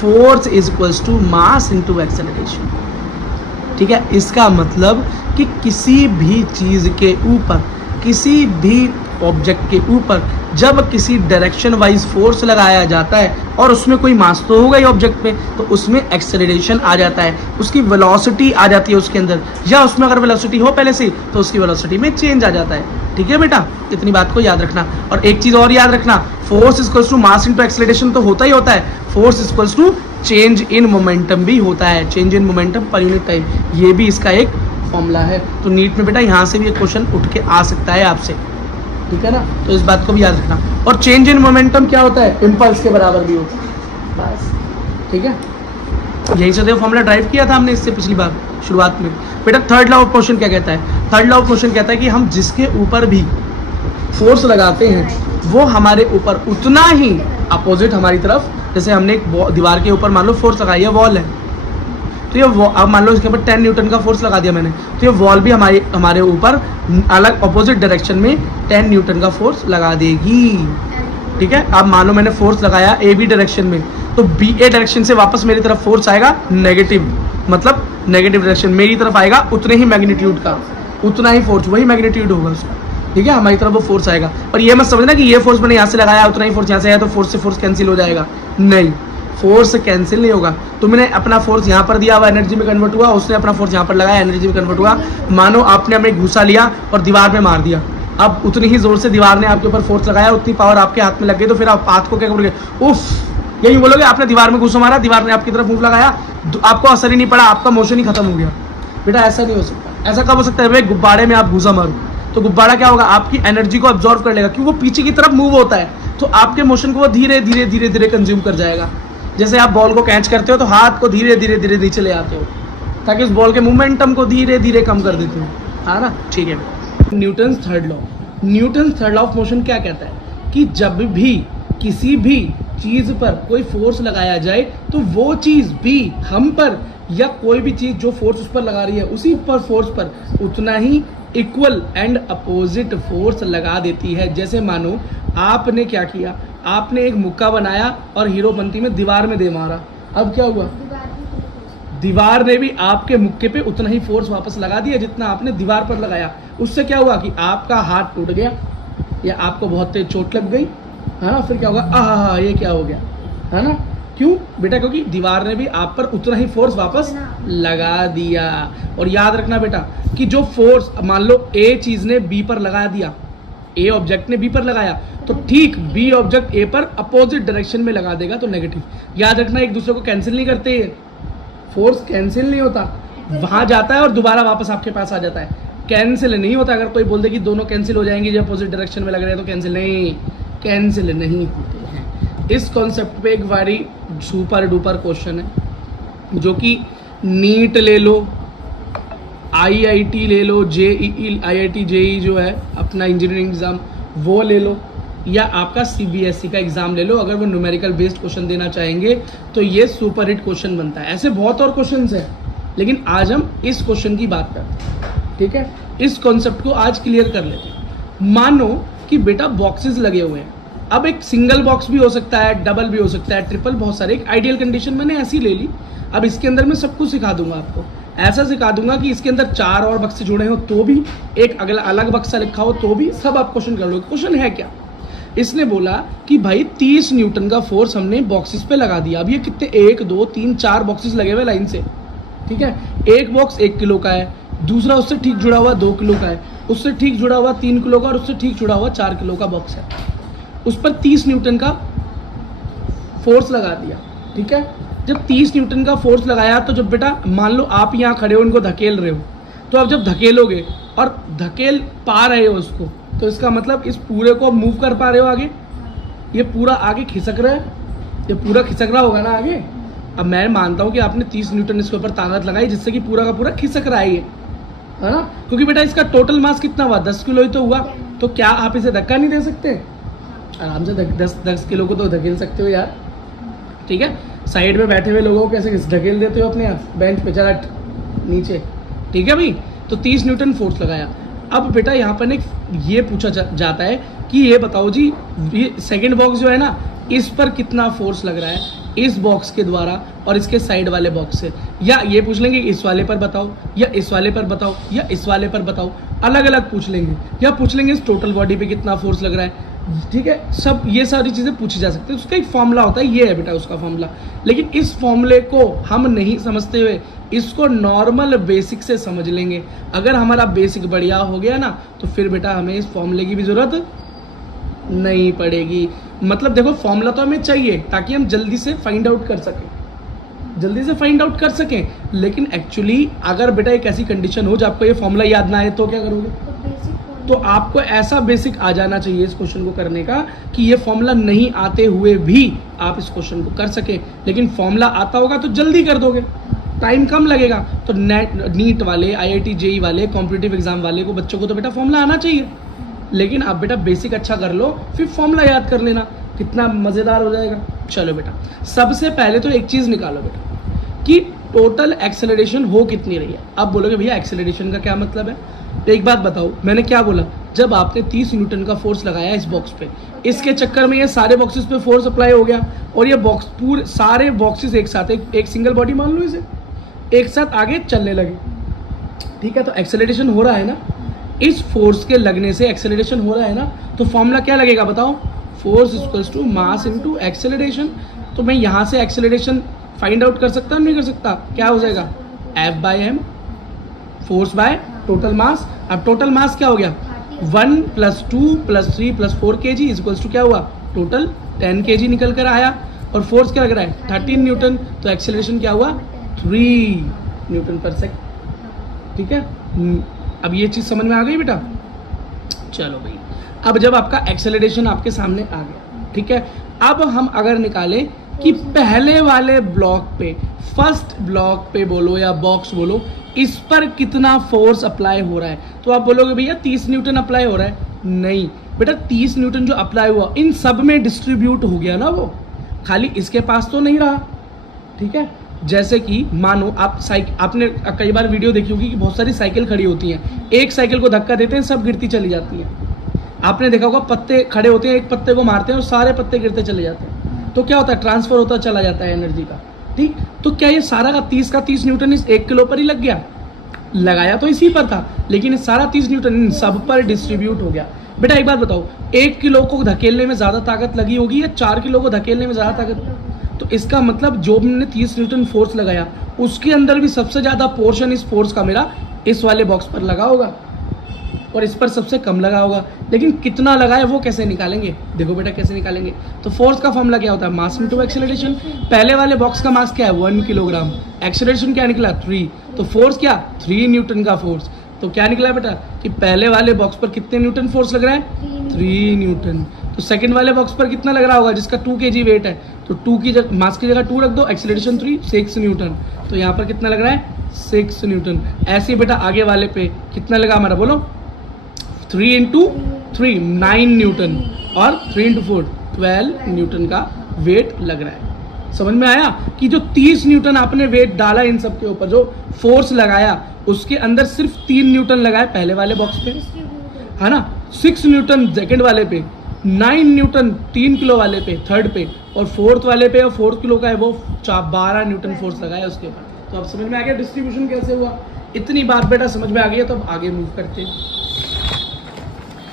force is equals to mass into acceleration, ठीक है। इसका मतलब कि किसी भी चीज के ऊपर, किसी भी ऑब्जेक्ट के ऊपर जब किसी डायरेक्शन वाइज फोर्स लगाया जाता है और उसमें कोई मास तो होगा ही ऑब्जेक्ट पे, तो उसमें एक्सेलरेशन आ जाता है, उसकी वेलोसिटी आ जाती है उसके अंदर, या उसमें अगर वेलोसिटी हो पहले से तो उसकी वेलोसिटी में चेंज आ जाता है, ठीक है बेटा। इतनी बात को याद रखना। और एक चीज़ और याद रखना, force equals to mass into acceleration तो होता ही होता है, force equals to change in momentum भी होता है, change in momentum per unit time, ये भी इसका एक फॉर्मूला है। तो नीट में बेटा यहाँ से भी एक क्वेश्चन उठ के आ सकता है आपसे, ठीक है ना, तो इस बात को भी याद रखना। और चेंज इन मोमेंटम क्या होता है, इम्पल्स के बराबर भी होता है, बस ठीक है। यही से देखो फॉर्मूला ड्राइव किया था हमने इससे पिछली बार शुरुआत में। बेटा थर्ड लॉ ऑफ मोशन क्या कहता है, थर्ड लॉ ऑफ मोशन कहता है कि हम जिसके ऊपर भी फोर्स लगाते हैं वो हमारे ऊपर उतना ही अपोजिट हमारी तरफ, जैसे हमने एक दीवार के ऊपर मान लो फोर्स लगाई है, वॉल है, तो ये अब मान लो इसके ऊपर 10 न्यूटन का फोर्स लगा दिया मैंने, तो ये वॉल भी हमारे ऊपर अलग अपोजिट डायरेक्शन में 10 न्यूटन का फोर्स लगा देगी, ठीक है। अब मान लो मैंने फोर्स लगाया ए बी डायरेक्शन में, तो बी ए डायरेक्शन से वापस मेरी तरफ फोर्स आएगा नेगेटिव, मतलब नेगेटिव डायरेक्शन मेरी तरफ आएगा, उतने ही मैग्नीट्यूड का, उतना ही फोर्स, वही मैग्नीट्यूड होगा उसका, ठीक है, हमारी तरफ वो फोर्स आएगा। और ये मत समझना कि ये फोर्स मैंने यहाँ से लगाया उतना ही फोर्स यहाँ से आया तो फोर्स से फोर्स कैंसिल हो जाएगा, नहीं, फोर्स कैंसिल नहीं होगा। तुमने अपना फोर्स यहाँ पर दिया हुआ एनर्जी में कन्वर्ट हुआ, उसने अपना फोर्स यहाँ पर लगाया एनर्जी में कन्वर्ट हुआ। मानो आपने हमें घूसा लिया और दीवार में मार दिया, अब उतनी ही जोर से दीवार ने आपके ऊपर फोर्स लगाया, उतनी पावर आपके हाथ में लग गई, तो फिर आप हाथ को क्या करोगे, उफ, यही बोलोगे आपने दीवार में घूसा मारा, दीवार ने आपकी तरफ मूव लगाया, आपको असर ही नहीं पड़ा, आपका मोशन ही खत्म हो गया। बेटा ऐसा नहीं हो सकता। ऐसा कब हो सकता है, भाई गुब्बारे में आप घूसा मारो तो गुब्बारा क्या होगा, आपकी एनर्जी को अब्जॉर्व कर लेगा, क्योंकि वो पीछे की तरफ मूव होता है, तो आपके मोशन को वो धीरे धीरे धीरे धीरे कंज्यूम कर जाएगा। जैसे आप बॉल को कैच करते हो तो हाथ को धीरे धीरे धीरे नीचे ले आते हो ताकि उस बॉल के मोमेंटम को धीरे धीरे कम कर देते हो, है ना, ठीक है। Newton's third law, Newton third law of motion क्या कहता है कि जब भी किसी भी चीज पर कोई फोर्स लगाया जाए तो वो चीज भी हम पर या कोई भी चीज जो फोर्स उस पर लगा रही है उसी पर फोर्स पर उतना ही इक्वल एंड अपोजिट फोर्स लगा देती है। जैसे मानो आपने क्या किया, आपने एक मुक्का बनाया और हीरोपंती में दीवार में दे मारा, अब क्या हुआ, दीवार ने भी आपके मुक्के पे उतना ही फोर्स वापस लगा दिया जितना आपने दीवार पर लगाया। उससे क्या हुआ कि आपका हाथ टूट गया या आपको बहुत तेज चोट लग गई, है ना। फिर क्या होगा, आहा ये क्या हो गया, है ना। क्यों बेटा, क्योंकि दीवार ने भी आप पर उतना ही फोर्स वापस लगा दिया। और याद रखना बेटा कि जो फोर्स मान लो ए चीज ने बी पर लगा दिया, ए ऑब्जेक्ट ने बी पर लगाया, तो ठीक बी ऑब्जेक्ट ए पर अपोजिट डायरेक्शन में लगा देगा, तो नेगेटिव। याद रखना एक दूसरे को कैंसिल नहीं करते, ये फोर्स कैंसिल नहीं होता, वहां जाता है और दोबारा वापस आपके पास आ जाता है, कैंसिल नहीं होता। अगर कोई बोल दे कि दोनों कैंसिल हो जाएंगे जब अपोजिट डायरेक्शन में लग रहे हैं तो कैंसिल नहीं होते हैं। इस कॉन्सेप्ट पे एक बारी सुपर डुपर क्वेश्चन है जो कि नीट ले लो, आईआईटी ले लो, जेईई आईआईटी जेईई जो है अपना इंजीनियरिंग एग्जाम वो ले लो, या आपका सीबीएसई का एग्जाम ले लो। अगर वो न्यूमेरिकल बेस्ड क्वेश्चन देना चाहेंगे तो ये सुपर हिट क्वेश्चन बनता है। ऐसे बहुत और क्वेश्चंस हैं, लेकिन आज हम इस क्वेश्चन की बात करते हैं, ठीक है। इस कॉन्सेप्ट को आज क्लियर कर लेते हैं। मानो कि बेटा बॉक्सेस लगे हुए हैं, अब एक सिंगल बॉक्स भी हो सकता है, डबल भी हो सकता है, ट्रिपल, बहुत सारे। एक आइडियल कंडीशन मैंने ऐसी ले ली। अब इसके अंदर मैं सब कुछ सिखा दूंगा आपको, ऐसा सिखा दूंगा कि इसके अंदर 4 और बक्से जुड़े हो तो भी, एक अगला अलग बक्सा लिखा हो तो भी, सब आप क्वेश्चन कर लो। क्वेश्चन है क्या, इसने बोला कि भाई 30 न्यूटन का फोर्स हमने बॉक्सेस पे लगा दिया। अब ये कितने, 1 2 3 4 बॉक्सेस लगे हुए लाइन से, ठीक है। एक बॉक्स 1 किलो का है, दूसरा उससे ठीक जुड़ा हुआ 2 किलो का है, उससे ठीक जुड़ा हुआ 3 किलो का, और उससे ठीक जुड़ा हुआ 4 किलो का बॉक्स है। उस पर 30 न्यूटन का फोर्स लगा दिया, ठीक है। जब 30 न्यूटन का फोर्स लगाया तो जब बेटा मान लो आप यहाँ खड़े हो, इनको धकेल रहे हो, तो अब जब धकेलोगे और धकेल पा रहे हो उसको, तो इसका मतलब इस पूरे को मूव कर पा रहे हो आगे, ये पूरा आगे खिसक रहा है, ये पूरा खिसक रहा होगा ना आगे। अब मैं मानता हूँ कि आपने 30 न्यूटन इसके ऊपर ताकत लगाई जिससे कि पूरा का पूरा खिसक रहा है ये, है ना। क्योंकि बेटा इसका टोटल मास कितना हुआ, 10 किलो ही तो हुआ। तो क्या आप इसे धक्का नहीं दे सकते, आराम से 10 किलो को तो धकेल सकते हो यार, ठीक है। साइड में बैठे हुए लोगों को कैसे धकेल देते हो अपने आप बेंच पे, जरा नीचे, ठीक है भाई। तो 30 न्यूटन फोर्स लगाया। अब बेटा यहाँ पर ये पूछा जाता है कि ये बताओ जी, ये सेकंड बॉक्स जो है ना, इस पर कितना फोर्स लग रहा है, इस बॉक्स के द्वारा और इसके साइड वाले बॉक्स से। या ये पूछ लेंगे इस वाले पर बताओ, या इस वाले पर बताओ, या इस वाले पर बताओ, अलग अलग पूछ लेंगे। या पूछ लेंगे इस टोटल बॉडी पे कितना फोर्स लग रहा है, ठीक है। सब ये सारी चीज़ें पूछी जा सकती है। उसका एक फॉर्मूला होता है, ये है बेटा उसका फॉर्मूला। लेकिन इस फॉर्मूले को हम नहीं समझते हुए इसको नॉर्मल बेसिक से समझ लेंगे। अगर हमारा बेसिक बढ़िया हो गया ना, तो फिर बेटा हमें इस फॉर्मूले की भी जरूरत नहीं पड़ेगी। मतलब देखो, फॉर्मूला तो हमें चाहिए ताकि हम जल्दी से फाइंड आउट कर सकें, लेकिन एक्चुअली अगर बेटा एक ऐसी कंडीशन हो जब आपको ये फॉर्मूला याद ना आए तो क्या करोगे, तो आपको ऐसा बेसिक आ जाना चाहिए इस क्वेश्चन को करने का कि ये फॉर्मूला नहीं आते हुए भी आप इस क्वेश्चन को कर सके। लेकिन फॉर्मूला आता होगा तो जल्दी कर दोगे, टाइम कम लगेगा। तो नीट वाले, आईआईटी जेईई वाले, कॉम्पिटिटिव एग्जाम वाले को, बच्चों को तो बेटा फॉर्मूला आना चाहिए। लेकिन आप बेटा बेसिक अच्छा कर लो, फिर फॉर्मूला याद कर लेना, कितना मज़ेदार हो जाएगा। चलो बेटा, सबसे पहले तो एक चीज़ निकालो बेटा कि टोटल एक्सेलरेशन हो कितनी रही है। अब बोलोगे भैया एक्सेलरेशन का क्या मतलब है, तो एक बात बताओ, मैंने क्या बोला, जब आपने 30 न्यूटन का फोर्स लगाया इस बॉक्स पे, इसके चक्कर में ये सारे बॉक्सेस पे फोर्स अप्लाई हो गया, और ये बॉक्स पूरे सारे बॉक्सेस एक साथ, एक सिंगल बॉडी मान लो इसे, एक साथ आगे चलने लगे, ठीक है। तो एक्सेलरेशन हो रहा है ना, इस फोर्स के लगने से एक्सेलरेशन हो रहा है ना, तो फॉर्मूला क्या लगेगा बताओ, force equals to mass into acceleration. तो मैं यहाँ से एक्सेलरेशन फाइंड आउट कर सकता हूँ, नहीं कर सकता, क्या हो जाएगा, F/m, force by total mass. अब टोटल मास क्या हो गया, 1 + 2 + 3 + 4 kg इक्वल्स टू क्या हुआ, टोटल 10 kg निकल कर आया। और फोर्स क्या लग रहा है, 13 न्यूटन। तो एक्सेलरेशन क्या हुआ, 3 न्यूटन पर सेकंड, ठीक है। अब ये चीज़ समझ में आ गई बेटा। चलो भाई, अब जब आपका एक्सेलरेशन आपके सामने आ गया, ठीक है, अब हम अगर निकालें कि पहले वाले ब्लॉक पे, फर्स्ट ब्लॉक पे बोलो या बॉक्स बोलो, इस पर कितना फोर्स अप्लाई हो रहा है, तो आप बोलोगे भैया 30 न्यूटन अप्लाई हो रहा है। नहीं बेटा, 30 न्यूटन जो अप्लाई हुआ इन सब में डिस्ट्रीब्यूट हो गया ना, वो खाली इसके पास तो नहीं रहा। ठीक है, जैसे कि मानो आपने कई बार वीडियो देखी होगी कि बहुत सारी साइकिल खड़ी होती हैं, एक साइकिल को धक्का देते हैं सब गिरती चली जाती हैं। आपने देखा होगा पत्ते खड़े होते हैं, एक पत्ते को मारते हैं और सारे पत्ते गिरते चले जाते हैं, तो क्या होता है, ट्रांसफर होता चला जाता है एनर्जी का। ठीक, तो क्या ये सारा का 30 न्यूटन इस 1 किलो पर ही लग गया? लगाया तो इसी पर था, लेकिन सारा 30 न्यूटन इन सब पर डिस्ट्रीब्यूट हो गया। बेटा एक बात बताओ, 1 किलो को धकेलने में ज्यादा ताकत लगी होगी या 4 किलो को धकेलने में ज्यादा ताकत? तो इसका मतलब जो मैंने 30 न्यूटन फोर्स लगाया उसके अंदर भी सबसे ज्यादा पोर्शन इस फोर्स का मेरा इस वाले बॉक्स पर लगा होगा और इस पर सबसे कम लगा होगा। लेकिन कितना लगा है वो कैसे निकालेंगे? देखो बेटा कैसे निकालेंगे, तो फोर्स का फॉर्मूला क्या होता है, मास इनटू एक्सेलरेशन। पहले वाले बॉक्स का मास क्या है 1 किलोग्राम, एक्सेलरेशन क्या निकला 3, तो फोर्स क्या 3 न्यूटन का फोर्स। तो क्या निकला बेटा कि पहले वाले बॉक्स पर कितने न्यूटन फोर्स लग रहा है 3 न्यूटन। तो सेकंड वाले बॉक्स पर कितना लग रहा होगा जिसका 2 kg वेट है, तो 2 की जगह मास की जगह 2 रख दो, एक्सेलरेशन 3 6 न्यूटन, तो यहाँ पर कितना लग रहा है 6 न्यूटन। ऐसे बेटा आगे वाले पे कितना लगा हमारा, बोलो 3 इंटू 3 9 न्यूटन और 3 इंटू 4 12 न्यूटन का वेट लग रहा है। समझ में आया कि जो 30 न्यूटन आपने वेट डाला इन सब के ऊपर, जो फोर्स लगाया उसके अंदर सिर्फ 3 न्यूटन लगाए पहले वाले बॉक्स पे, है ना, 6 न्यूटन सेकंड वाले पे, 9 न्यूटन 3 किलो वाले पे थर्ड पे, और फोर्थ वाले पे और 4 किलो का है वो 12 न्यूटन फोर्स लगाया उसके ऊपर। तो अब समझ में आ गया डिस्ट्रीब्यूशन कैसे हुआ। इतनी बात बेटा समझ में आ गई है, तो अब आगे मूव करते हैं।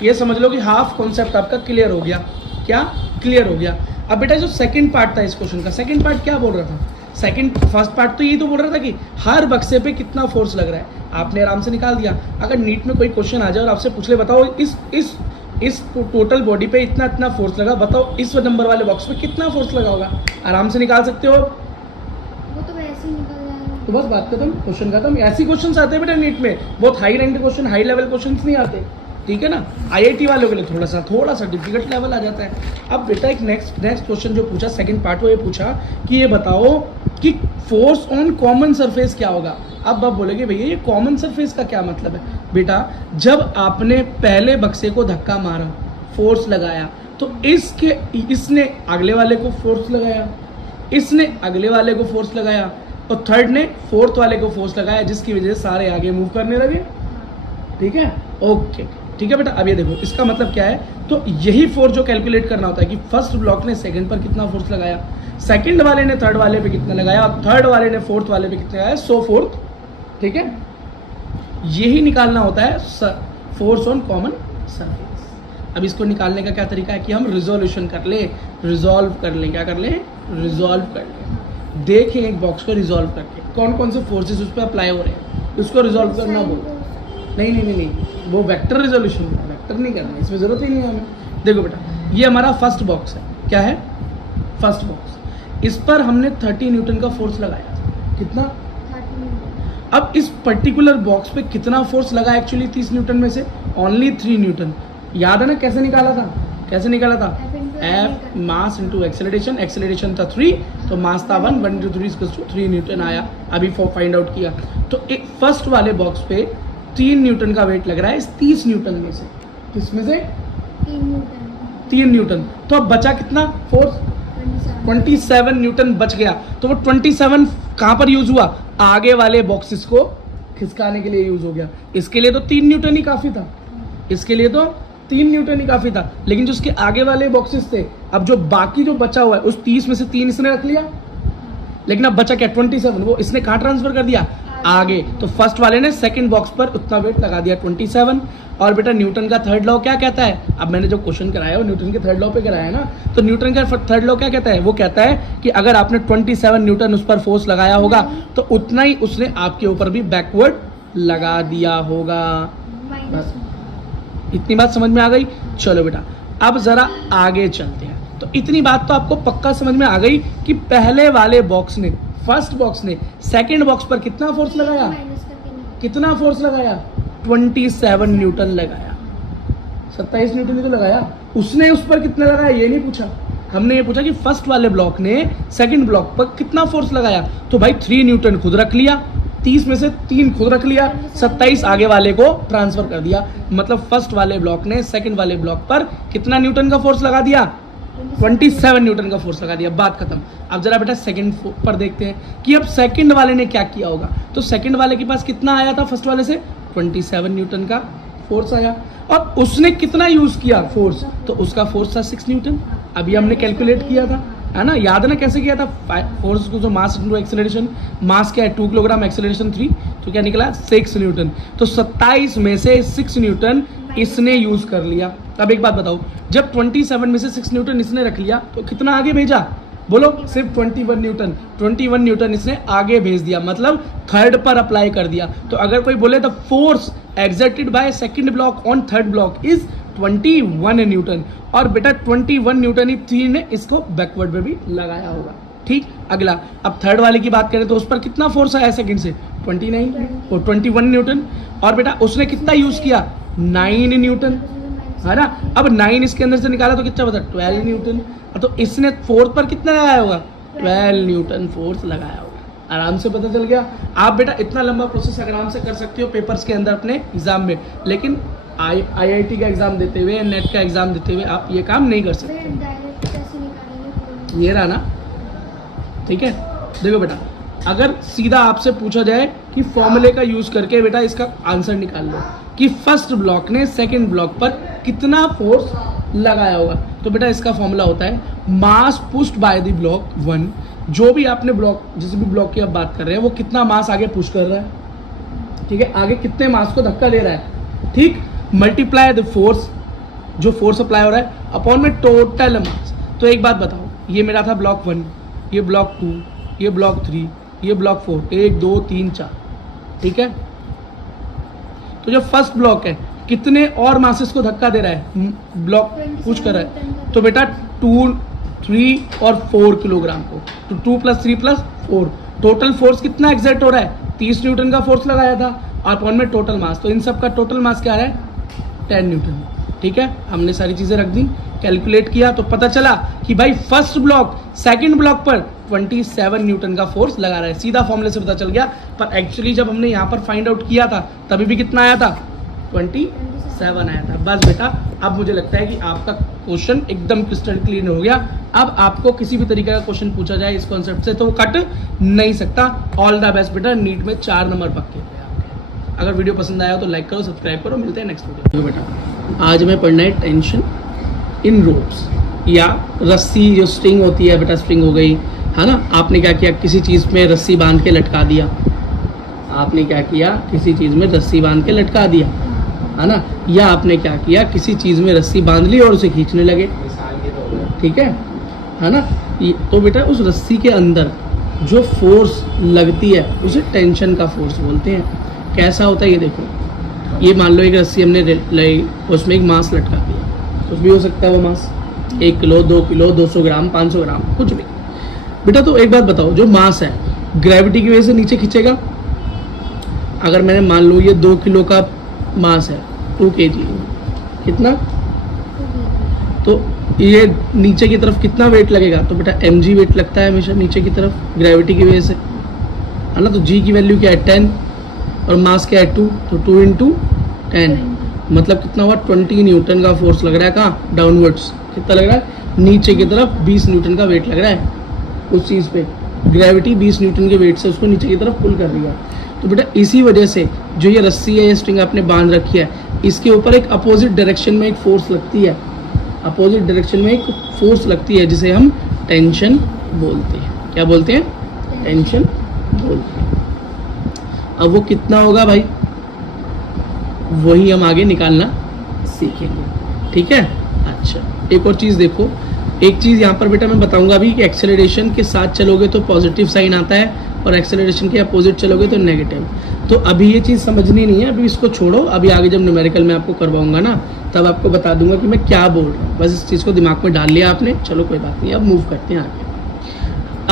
ये समझ लो कि हाफ कॉन्सेप्ट आपका क्लियर हो गया। क्या क्लियर हो गया? अब बेटा जो सेकंड पार्ट था इस क्वेश्चन का, सेकंड पार्ट क्या बोल रहा था, फर्स्ट पार्ट तो यही तो बोल रहा था कि हर बक्से पे कितना फोर्स लग रहा है, आपने आराम से निकाल दिया। अगर नीट में कोई क्वेश्चन आ जाए और आपसे पूछ ले बताओ इस टोटल बॉडी पे इतना इतना फोर्स लगा, बताओ इस नंबर वाले बॉक्स पे कितना फोर्स लगा होगा, आराम से निकाल सकते हो। वो तो वैसे ही निकल जाएगा। तो बस बात खत्म, क्वेश्चन खत्म। ऐसे क्वेश्चन आते हैं बेटा नीट में, बहुत high rank question, high level question नहीं आते, ठीक है ना। आईआईटी वालों के लिए थोड़ा सा डिफिकल्ट लेवल आ जाता है। अब बेटा एक नेक्स्ट क्वेश्चन जो पूछा सेकंड पार्ट, वो ये पूछा कि ये बताओ कि फोर्स ऑन कॉमन सरफेस क्या होगा। अब आप बोलेंगे भैया ये कॉमन सरफेस का क्या मतलब है। बेटा जब आपने पहले बक्से को धक्का मारा, फोर्स लगाया, तो इसने अगले वाले को फोर्स लगाया, इसने अगले वाले को फोर्स लगाया, और थर्ड ने फोर्थ वाले को फोर्स लगाया, जिसकी वजह से सारे आगे मूव करने लगे। ठीक है, ओके, ठीक है बेटा। अब ये देखो इसका मतलब क्या है, तो यही फोर्स जो कैलकुलेट करना होता है कि फर्स्ट ब्लॉक ने सेकंड पर कितना फोर्स लगाया, सेकंड वाले ने थर्ड वाले पे कितना लगाया, और थर्ड वाले ने फोर्थ वाले पे कितना लगाया, सो फोर्थ। ठीक है, यही निकालना होता है फोर्स ऑन कॉमन सरफेस। अब इसको निकालने का क्या तरीका है कि हम रिजोल्यूशन कर ले, रिजॉल्व कर ले, क्या कर ले, रिजॉल्व कर ले। देखें एक बॉक्स को रिजॉल्व करके कौन कौन से फोर्सेस उस पर अप्लाई हो रहे हैं, उसको रिजॉल्व करना बोलो। नहीं, वो वेक्टर रिजोल्यूशन, वेक्टर नहीं करना, इसमें जरूरत ही नहीं है हमें। देखो बेटा ये हमारा फर्स्ट बॉक्स है, क्या है, फर्स्ट बॉक्स। इस पर हमने 30 न्यूटन का फोर्स लगाया, कितना 30 न्यूटन। अब इस पर्टिकुलर बॉक्स पे कितना फोर्स लगा एक्चुअली 30 न्यूटन में से, ओनली 3 न्यूटन। याद है ना कैसे निकाला था, कैसे निकाला था, F mass into acceleration, acceleration था 3 तो मास था 1 इंटू 3 न्यूटन आया। अभी फाइंड आउट किया तो एक फर्स्ट वाले बॉक्स पे 3 न्यूटन का वेट लग रहा है इस 30 न्यूटन में से, किसमें से 3 न्यूटन। तो अब बचा कितना फोर्स, 27 न्यूटन बच गया। तो वो 27 कहाँ पर यूज हुआ, आगे वाले बॉक्सेस को खिसकाने के लिए यूज हो गया। इसके लिए तो 3 न्यूटन ही काफी था, इसके लिए तो 3 न्यूटन ही काफी था, लेकिन जो उसके आगे वाले बॉक्सेस थे, अब जो बाकी जो बचा हुआ है उस 30 में से 3 इसने रख लिया, लेकिन अब बचा क्या 27, वो इसने कहाँ ट्रांसफर कर दिया, आगे। तो फर्स्ट वाले ने सेकंड बॉक्स पर उतना वेट लगा दिया 27। और बेटा न्यूटन का थर्ड लॉ क्या कहता है, अब मैंने जो क्वेश्चन कराया वो न्यूटन के थर्ड लॉ पे कराया है ना, तो न्यूटन का थर्ड लॉ क्या कहता है, वो कहता है कि अगर आपने 27 न्यूटन उस पर फोर्स लगाया होगा तो उतना ही उसने आपके ऊपर भी बैकवर्ड लगा दिया होगा। बस इतनी बात समझ में आ गई। चलो बेटा अब जरा आगे चलते हैं। तो इतनी बात तो आपको पक्का समझ में आ गई कि पहले वाले बॉक्स ने, फर्स्ट बॉक्स ने सेकंड बॉक्स पर कितना फोर्स लगाया, कितना फोर्स लगाया, 27 न्यूटन लगाया। 27 न्यूटन ही तो लगाया, उसने उस पर कितना लगाया ये नहीं पूछा, हमने ये पूछा कि फर्स्ट वाले ब्लॉक ने सेकंड ब्लॉक पर कितना फोर्स लगाया। तो भाई 3 न्यूटन खुद रख लिया, 30 में से 3 खुद रख लिया, 27 आगे वाले को ट्रांसफर कर दिया। मतलब फर्स्ट वाले ब्लॉक ने सेकंड वाले ब्लॉक पर कितना न्यूटन का फोर्स लगा दिया? 27 न्यूटन का फोर्स लगा दिया। बात खत्म। अब जरा बेटा सेकंड पर देखते हैं कि अब सेकंड वाले ने क्या किया होगा। तो सेकंड वाले के पास कितना आया था फर्स्ट वाले से? 27 न्यूटन का फोर्स आया, और उसने कितना यूज किया फोर्स? तो उसका फोर्स था 6 न्यूटन। अभी हमने कैलकुलेट किया था, है ना? याद है ना कैसे किया था? फोर्स को जो मास इनटू एक्सेलरेशन, मास क्या है 2 किलोग्राम, एक्सेलरेशन 3, तो क्या निकला 6 न्यूटन। तो 27 में से 6 न्यूटन इसने यूज कर लिया। अब एक बात बताओ, जब 27 में से 6 न्यूटन इसने रख लिया तो कितना आगे भेजा? बोलो, सिर्फ 21 न्यूटन। 21 न्यूटन इसने आगे भेज दिया, मतलब थर्ड पर अप्लाई कर दिया। तो अगर कोई बोले the force exerted by second block on third block is 21 Newton, और बेटा 21 न्यूटन ही 3 ने इसको बैकवर्ड में भी लगाया होगा। ठीक, अगला अब थर्ड वाले की बात करें तो उस पर कितना फोर्स आया सेकंड से? 29 और 21 न्यूटन, और बेटा उसने कितना यूज किया? 9 न्यूटन, है ना? अब 9 इसके अंदर से निकाला तो कितना बता? 12 न्यूटन। तो इसने फोर्थ पर कितना लगाया होगा? 12 न्यूटन फोर्स लगाया होगा। आराम से पता चल गया। आप बेटा इतना लंबा प्रोसेस आराम से कर सकते हो पेपर्स के अंदर अपने एग्जाम में, लेकिन IIT का एग्जाम देते हुए, नेट का एग्जाम देते हुए आप ये काम नहीं कर सकते। डायरेक्ट कैसे निकालेंगे? ये रहा ना, ठीक है? देखो बेटा, अगर सीधा आपसे पूछा जाए कि फॉर्मूले का यूज करके बेटा इसका आंसर निकाल लो कि फर्स्ट ब्लॉक ने सेकंड ब्लॉक पर कितना फोर्स लगाया होगा, तो बेटा इसका फॉर्मूला होता है मास पुश्ड बाय द ब्लॉक 1। जो भी आपने ब्लॉक, जिस भी ब्लॉक की आप बात कर रहे हैं, वो कितना मास आगे पुश कर रहा है, ठीक है? आगे कितने मास को धक्का दे रहा है, ठीक? मल्टीप्लाई द फोर्स, जो फोर्स अप्लाई हो रहा है, अपॉन में टोटल मास। तो एक बात बताओ, ये मेरा था ब्लॉक 1, ये ब्लॉक 2, ये ब्लॉक 3, ये ब्लॉक 4, 1 2 3 4, ठीक है? तो जो फर्स्ट ब्लॉक है कितने और मासेस को धक्का दे रहा है, ब्लॉक पुश कर रहा है? तो बेटा 2, 3 और 4 किलोग्राम को, तो 2 + 3 + 4, टोटल फोर्स कितना एग्जर्ट हो रहा है? 30 न्यूटन का फोर्स लगाया था, और अपॉन में टोटल मास। तो इन सब का टोटल मास क्या है? 10 न्यूटन, ठीक है? हमने सारी चीजें रख दी, कैलकुलेट किया, तो पता चला कि भाई फर्स्ट ब्लॉक सेकंड ब्लॉक पर 27 न्यूटन का फोर्स लगा रहा है। सीधा फॉर्मूले से पता चल गया, पर एक्चुअली जब हमने यहाँ पर फाइंड आउट किया था तभी भी कितना आया था? 27 आया था। बस बेटा, अब मुझे लगता है कि आपका क्वेश्चन एकदम क्रिस्टल क्लीन हो गया। अब आपको किसी भी तरीके का क्वेश्चन पूछा जाए इस कॉन्सेप्ट से तो वो कट नहीं सकता। ऑल द बेस्ट बेटा, नीट में 4 नंबर पक्के। अगर वीडियो पसंद आया तो लाइक करो, सब्सक्राइब करो, मिलते हैं नेक्स्ट वीडियो। बेटा आज हमें पढ़ना है टेंशन इन रोप्स, या रस्सी जो स्ट्रिंग होती है बेटा, स्ट्रिंग हो गई, है ना? आपने क्या किया, किसी चीज़ में रस्सी बांध के लटका दिया। आपने क्या किया, किसी चीज़ में रस्सी बांध के लटका दिया, है ना? या आपने क्या किया, किसी चीज़ में रस्सी बांध ली और उसे खींचने लगे, ठीक है ना? तो बेटा उस रस्सी के अंदर जो फोर्स लगती है उसे टेंशन का फोर्स बोलते हैं। कैसा होता है ये देखो, ये मान लो एक रस्सी हमने लाई, उसमें एक मास लटका दिया, कुछ भी हो सकता है वो मास, 1 किलो 2 किलो 200 ग्राम 500 ग्राम कुछ भी। बेटा तो एक बात बताओ, जो मास है ग्रेविटी की वजह से नीचे खींचेगा। अगर मैंने मान लो ये 2 किलो का मास है, 2 kg, कितना? तो ये नीचे की तरफ कितना वेट लगेगा? तो बेटा mg वेट लगता है हमेशा नीचे की तरफ ग्रेविटी की वजह से, है ना? तो g की वैल्यू क्या है? 10, और मास क्या है? 2, तो 2 × 10 मतलब कितना हुआ? 20 न्यूटन का फोर्स लग रहा है। कहाँ? डाउनवर्ड्स। कितना लग रहा है? नीचे की तरफ 20 न्यूटन का वेट लग रहा है उस चीज़ पे। ग्रेविटी 20 न्यूटन के वेट से उसको नीचे की तरफ पुल कर रही है। तो बेटा इसी वजह से जो ये रस्सी है, ये स्ट्रिंग आपने बांध रखी है, इसके ऊपर एक अपोजिट डायरेक्शन में एक फोर्स लगती है, अपोजिट डायरेक्शन में एक फोर्स लगती है जिसे हम टेंशन बोलते हैं। क्या बोलते हैं? टेंशन बोलते हैं। अब वो कितना होगा भाई, वही हम आगे निकालना सीखेंगे, ठीक है? अच्छा, एक और चीज़ देखो, एक चीज़ यहाँ पर बेटा मैं बताऊंगा अभी कि एक्सेलरेशन के साथ चलोगे तो पॉजिटिव साइन आता है, और एक्सेलरेशन के अपोजिट चलोगे तो नेगेटिव। तो अभी ये चीज़ समझनी नहीं है, अभी इसको छोड़ो। अभी आगे जब न्यूमेरिकल में आपको करवाऊंगा ना, तब आपको बता दूंगा कि मैं क्या बोल रहा हूँ। बस इस चीज़ को दिमाग में डाल लिया आपने, चलो कोई बात नहीं। अब मूव करते हैं आगे।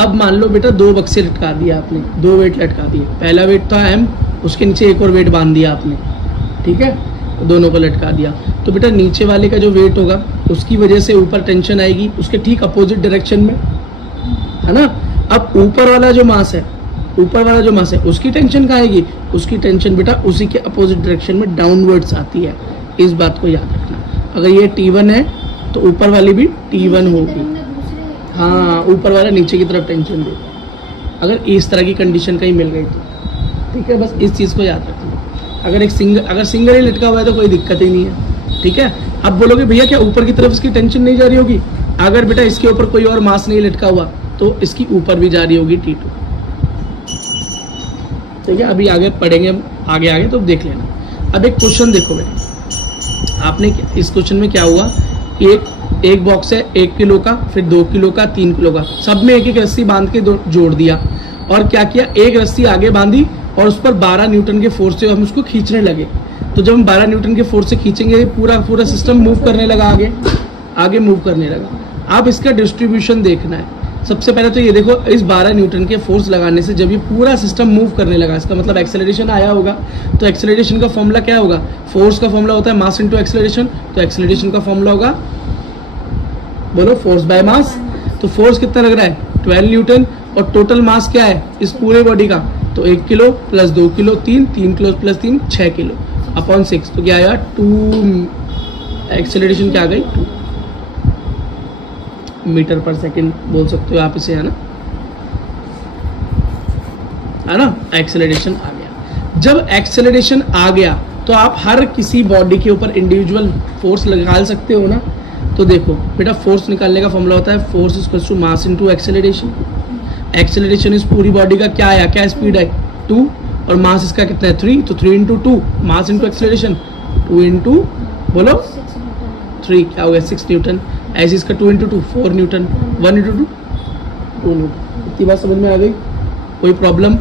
अब मान लो बेटा 2 बक्से लटका दिया आपने, 2 वेट लटका दिए। पहला वेट था m, उसके नीचे एक और वेट बांध दिया आपने, ठीक है? तो दोनों को लटका दिया। तो बेटा नीचे वाले का जो वेट होगा उसकी वजह से ऊपर टेंशन आएगी, उसके ठीक अपोजिट डायरेक्शन में, है ना? अब ऊपर वाला जो मास है ऊपर वाला जो मास है उसकी टेंशन कहाँ आएगी, उसकी टेंशन बेटा उसी के अपोजिट डायरेक्शन में डाउनवर्ड्स आती है। इस बात को याद रखना। अगर ये T1 है तो ऊपर वाली भी T1 होगी। हाँ, ऊपर वाला नीचे की तरफ टेंशन देगा अगर इस तरह की कंडीशन कहीं मिल गई तो। ठीक है, बस इस चीज़ को याद रखना। अगर सिंगल ही लटका हुआ है तो कोई दिक्कत ही नहीं है। ठीक है, अब बोलोगे भैया क्या ऊपर की तरफ इसकी टेंशन नहीं जा रही होगी? अगर बेटा इसके ऊपर कोई और मास नहीं लटका हुआ तो इसकी ऊपर भी जा रही होगी T2। ठीक है, अभी आगे पढ़ेंगे आगे तो देख लेना। अब एक क्वेश्चन देखो बेटा, आपने इस क्वेश्चन में क्या हुआ, एक बॉक्स है 1 किलो का, फिर 2 किलो का, 3 किलो का, सब में एक एक रस्सी बांध के जोड़ दिया और क्या किया, एक रस्सी आगे बांधी और उस पर 12 न्यूटन के फोर्स से हम उसको खींचने लगे। तो जब हम 12 न्यूटन के फोर्स से खींचेंगे पूरा सिस्टम मूव करने लगा, आगे मूव करने लगा। अब इसका डिस्ट्रीब्यूशन देखना है। सबसे पहले तो ये देखो, इस 12 न्यूटन के फोर्स लगाने से जब ये पूरा सिस्टम मूव करने लगा, इसका मतलब एक्सेलरेशन आया होगा। तो एक्सेलरेशन का फॉर्मूला क्या होगा, फोर्स का फॉर्मूला होता है मास इनटू एक्सेलरेशन। तो एक्सेलरेशन का फॉर्मूला होगा, बोलो, फोर्स बाय मास। तो फोर्स कितना लग रहा है, 12 न्यूटन, और टोटल मास क्या है इस पूरे बॉडी का, तो 1 kilo plus 2 kilo 3 kilo plus 3 6 kilo upon 6। तो क्या आया 2, एक्सेलरेशन क्या आ गई 2 मीटर पर सेकंड बोल सकते हो आप इसे, है ना। एक्सेलरेशन आ गया। जब एक्सेलरेशन आ गया तो आप हर किसी बॉडी के ऊपर इंडिविजुअल फोर्स निकाल सकते हो ना। तो देखो बेटा, फोर्स निकालने का फॉर्मूला होता है force equals to mass into acceleration. Acceleration इस पूरी बॉडी का क्या आया, क्या स्पीड है 2, और मास इसका कितना है 3, तो 3 into 2 mass into acceleration, 2 into बोलो 3 क्या हो गया 6 न्यूटन। ऐसे इसका 2 इंटू 2 4 न्यूटन, 1 इंटू 2 2 न्यूटन। इतनी बात समझ में आ गई? कोई प्रॉब्लम?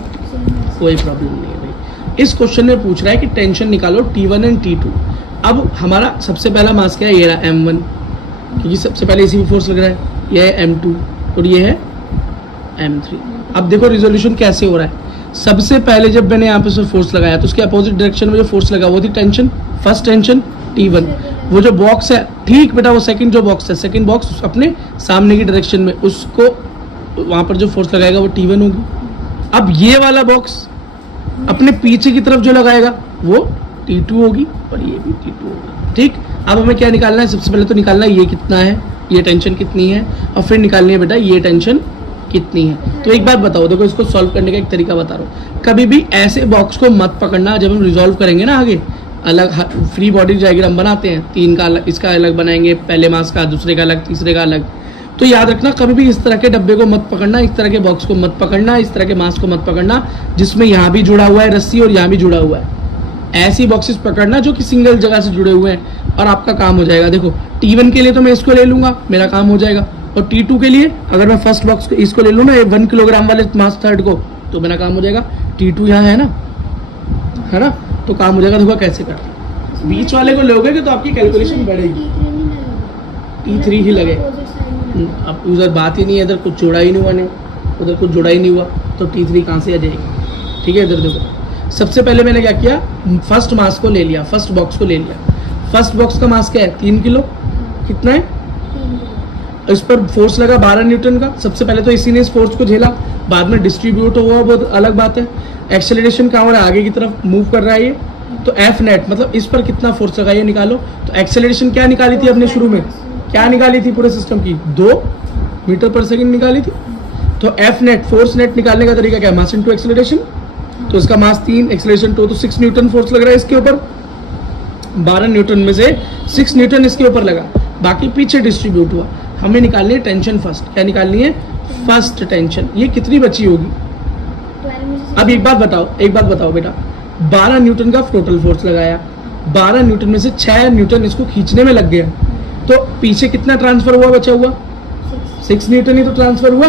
कोई प्रॉब्लम नहीं है भाई। इस क्वेश्चन में पूछ रहा है कि टेंशन निकालो T1 एंड T2। अब हमारा सबसे पहला मास क्या है, ये रहा M1, क्योंकि सबसे पहले इसी में फोर्स लग रहा है। ये है M2 और ये है M3। अब देखो रिजोल्यूशन कैसे हो रहा है। सबसे पहले जब मैंने यहाँ पे फोर्स लगाया तो उसके अपोजिट डायरेक्शन में जो फोर्स लगा वो थी टेंशन, फर्स्ट टेंशन T1। वो जो बॉक्स है, ठीक बेटा, वो सेकंड जो बॉक्स है, सेकंड बॉक्स अपने सामने की डायरेक्शन में, उसको वहाँ पर जो फोर्स लगाएगा वो T1 होगी। अब ये वाला बॉक्स अपने पीछे की तरफ जो लगाएगा वो T2 होगी और ये भी T2 होगा। ठीक, अब हमें क्या निकालना है, सबसे पहले तो निकालना है ये कितना है, ये टेंशन कितनी है, और फिर निकालनी है बेटा ये टेंशन कितनी है। तो एक बात बताओ, देखो इसको सॉल्व करने का एक तरीका बता रहा हूँ। कभी भी ऐसे बॉक्स को मत पकड़ना। जब हम रिजॉल्व करेंगे ना आगे, अलग फ्री बॉडी डायग्राम बनाते हैं, 3 का अलग, इसका अलग बनाएंगे, पहले मास का, दूसरे का अलग, तीसरे का अलग। तो याद रखना कभी भी इस तरह के डब्बे को मत पकड़ना, इस तरह के बॉक्स को मत पकड़ना, इस तरह के मास को मत पकड़ना जिसमें यहाँ भी जुड़ा हुआ है रस्सी और यहाँ भी जुड़ा हुआ है। ऐसी बॉक्सेस पकड़ना जो कि सिंगल जगह से जुड़े हुए हैं और आपका काम हो जाएगा। देखो T1 के लिए तो मैं इसको ले लूंगा, मेरा काम हो जाएगा, और T2 के लिए अगर मैं फर्स्ट बॉक्स को इसको ले लूँ ना, 1 किलोग्राम वाले मास थर्ड को, तो मेरा काम हो जाएगा। T2 यहाँ है ना, तो काम हो जाएगा। देखो कैसे करते, बीच वाले को लोगे तो आपकी कैलकुलेशन बढ़ेगी, T3 ही लगे। अब उधर बात ही नहीं है, इधर कुछ जुड़ा ही नहीं हुआ, उधर कुछ जुड़ा ही नहीं हुआ, तो T3 कहाँ से आ जाएगी। ठीक है, इधर देखो सबसे पहले मैंने क्या किया, फर्स्ट मास को ले लिया, फर्स्ट बॉक्स को ले लिया। फर्स्ट बॉक्स का मास क्या है 3 किलो, कितना है, इस पर फोर्स लगा 12 न्यूटन का। सबसे पहले तो इसी ने इस फोर्स को झेला, बाद में डिस्ट्रीब्यूट हुआ, बहुत अलग बात है। एक्सेलरेशन कहाँ हो रहा है, आगे की तरफ मूव कर रहा है ये, तो F नेट मतलब इस पर कितना फोर्स लगा ये निकालो। तो एक्सेलरेशन क्या निकाली थी अपने शुरू में, क्या निकाली थी पूरे सिस्टम की, 2 मीटर पर सेकंड निकाली थी। तो F नेट फोर्स नेट निकालने का तरीका क्या है, मास इनटू एक्सेलरेशन। तो इसका मास 3, एक्सेलरेशन 2, तो 6 न्यूटन फोर्स लग रहा है इसके ऊपर। 12 न्यूटन में से 6 न्यूटन इसके ऊपर लगा, बाकी पीछे डिस्ट्रीब्यूट हुआ। हमें निकालनी है टेंशन फर्स्ट, क्या निकालनी है, फर्स्ट टेंशन। ये कितनी बची होगी, अब एक बात बताओ बेटा, 12 न्यूटन का टोटल फोर्स लगाया, 12 न्यूटन में से 6 न्यूटन इसको खींचने में लग गया, तो पीछे कितना ट्रांसफर हुआ, बचा हुआ 6 न्यूटन ही तो ट्रांसफर हुआ।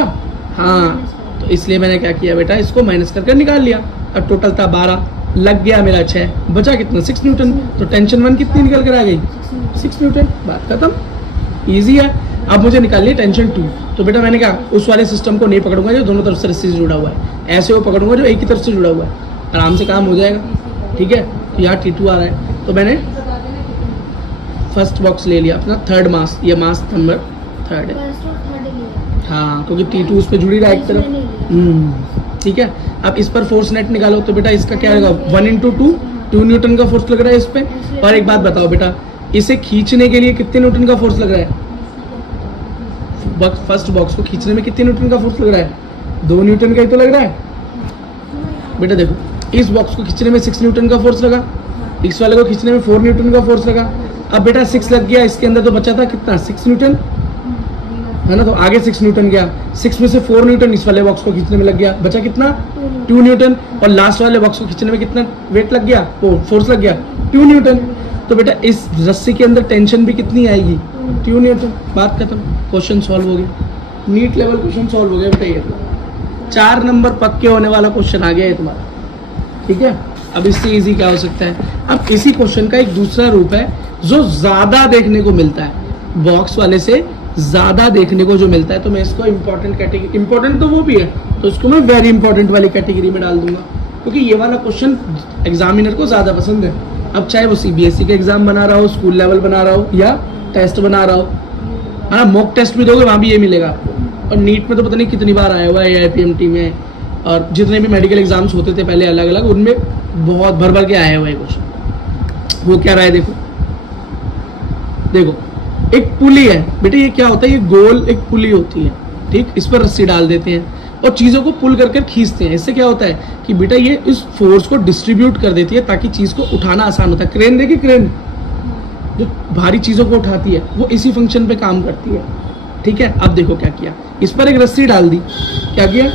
हाँ, तो इसलिए मैंने क्या किया बेटा, इसको माइनस करके निकाल लिया। अब टोटल था 12, लग गया मेरा 6, बचा कितना 6 न्यूटन। तो टेंशन 1 कितनी निकल कर आ गई, 6 न्यूटन, बात खत्म, इजी है। अब मुझे निकालनी है टेंशन 2। तो बेटा मैंने क्या, उस वाले सिस्टम को नहीं पकड़ूंगा जो दोनों तरफ से रस्सी से जुड़ा हुआ है, ऐसे वो पकड़ूंगा जो एक ही तरफ से जुड़ा हुआ है, आराम से काम हो जाएगा। ठीक है, तो यहाँ T2 आ रहा है, तो मैंने फर्स्ट बॉक्स ले लिया अपना थर्ड मास, ये मास नंबर 3 है। हाँ, क्योंकि T2 उस पर जुड़ी रहा है एक तरफ। ठीक है। अब इस पर फोर्स नेट निकालो तो बेटा इसका क्या आएगा 1 इंटू 2 न्यूटन का फोर्स लग रहा है इस पे। और एक बात बताओ बेटा, इसे खींचने के लिए कितने न्यूटन का फोर्स लग रहा है? फर्स्ट बॉक्स को खींचने में कितने न्यूटन का फोर्स लग रहा है? 2 न्यूटन का ही तो लग रहा है बेटा। देखो इस बॉक्स को खींचने में 6 न्यूटन का फोर्स लगा, इस वाले को खींचने में 4 न्यूटन का फोर्स लगा। अब बेटा 6 लग गया, इसके अंदर तो बचा था कितना 6 न्यूटन है ना, तो आगे 6 न्यूटन गया, 6 में से 4 न्यूटन इस वाले बॉक्स को खींचने में लग गया, बचा कितना 2 न्यूटन। और लास्ट वाले बॉक्स को खींचने में कितना वेट लग गया, वो फोर्स लग गया 2 न्यूटन। तो बेटा इस रस्सी के अंदर टेंशन भी कितनी आएगी 2 न्यूटन। बात खत्म, क्वेश्चन सॉल्व हो गया, नीट लेवल क्वेश्चन सॉल्व हो गया बेटा। ये 4 नंबर पक्के होने वाला क्वेश्चन आ गया है तुम्हारा, ठीक है। अब इससे इजी क्या हो सकता है? अब इसी क्वेश्चन का एक दूसरा रूप है जो ज्यादा देखने को मिलता है, बॉक्स वाले से ज्यादा देखने को जो मिलता है, तो मैं इसको इंपॉर्टेंट कैटेगरी, इंपॉर्टेंट तो वो भी है तो इसको मैं वेरी इंपॉर्टेंट वाली कैटेगरी में डाल दूंगा, क्योंकि ये वाला क्वेश्चन एग्जामिनर को ज्यादा पसंद है। अब चाहे वो सीबीएसई का एग्जाम बना रहा हो, स्कूल लेवल बना रहा हो या टेस्ट बना रहा हो, हाँ मॉक टेस्ट भी दोगे वहां भी ये मिलेगा आपको। और नीट में तो पता नहीं कितनी बार आया हुआ है AIPMT में, और जितने भी मेडिकल एग्जाम्स होते थे पहले अलग अलग, उनमें बहुत भर भर के आया हुआ है क्वेश्चन। वो क्या रहा है देखो, देखो एक पुली है बेटे, ये क्या होता है, ये गोल एक पुली होती है, ठीक। इस पर रस्सी डाल देते हैं और चीजों को पुल कर खींचते हैं। इससे क्या होता है कि बेटा ये इस फोर्स को डिस्ट्रीब्यूट कर देती है ताकि चीज को उठाना आसान होता है। क्रेन देखी, क्रेन जो भारी चीजों को उठाती है वो इसी फंक्शन पे काम करती है, ठीक है। अब देखो क्या किया, इस पर एक रस्सी डाल दी, क्या किया,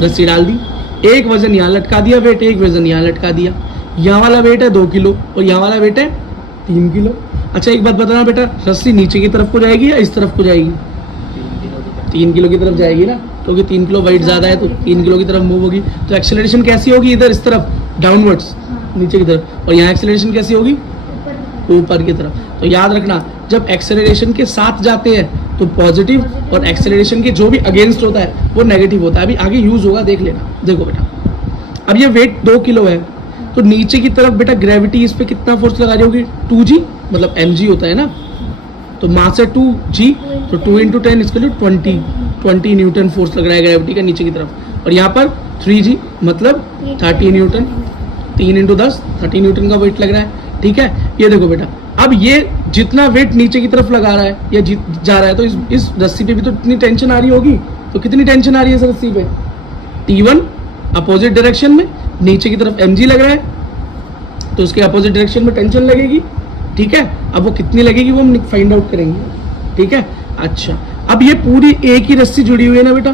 रस्सी डाल दी, एक वजन यहाँ लटका दिया, वेट एक वजन यहाँ लटका दिया। यहाँ वाला वेट है 2 किलो और यहाँ वाला वेट है 3 किलो। अच्छा एक बात बताना बेटा, रस्सी नीचे की तरफ को जाएगी या इस तरफ को जाएगी? 3 किलो की तरफ जाएगी ना, क्योंकि 3 किलो वेट ज्यादा है तो 3 किलो की तरफ मूव होगी। तो एक्सेलरेशन कैसी होगी, इधर इस तरफ डाउनवर्ड्स नीचे की तरफ, और यहाँ एक्सेलरेशन कैसी होगी ऊपर की तरफ। तो याद रखना जब एक्सेलरेशन के साथ जाते हैं तो पॉजिटिव, और एक्सेलरेशन के जो भी अगेंस्ट होता है वो नेगेटिव होता है। अभी आगे यूज होगा, देख लेना। देखो बेटा अब ये वेट 2 किलो है तो नीचे की तरफ बेटा ग्रेविटी इस पे कितना फोर्स लगा रही होगी 2g, मतलब mg होता है ना, तो मास है 2g, तो 2 इंटू 10 इसके लिए 20 न्यूटन फोर्स लग रहा है ग्रेविटी का नीचे की तरफ। और यहाँ पर 3g मतलब 30 न्यूटन, 3 इंटू 10 30 न्यूटन का वेट लग रहा है, ठीक है। ये देखो बेटा अब ये जितना वेट नीचे की तरफ लगा रहा है या जा रहा है, तो इस रस्सी पे भी तो इतनी टेंशन आ रही होगी। तो कितनी टेंशन आ रही है इस रस्सी पे, T1 अपोजिट डायरेक्शन में, नीचे की तरफ mg लग रहा है तो उसके अपोजिट डायरेक्शन में टेंशन लगेगी, ठीक है। अब वो कितनी लगेगी वो हम फाइंड आउट करेंगे, ठीक है। अच्छा अब ये पूरी एक ही रस्सी जुड़ी हुई है ना बेटा,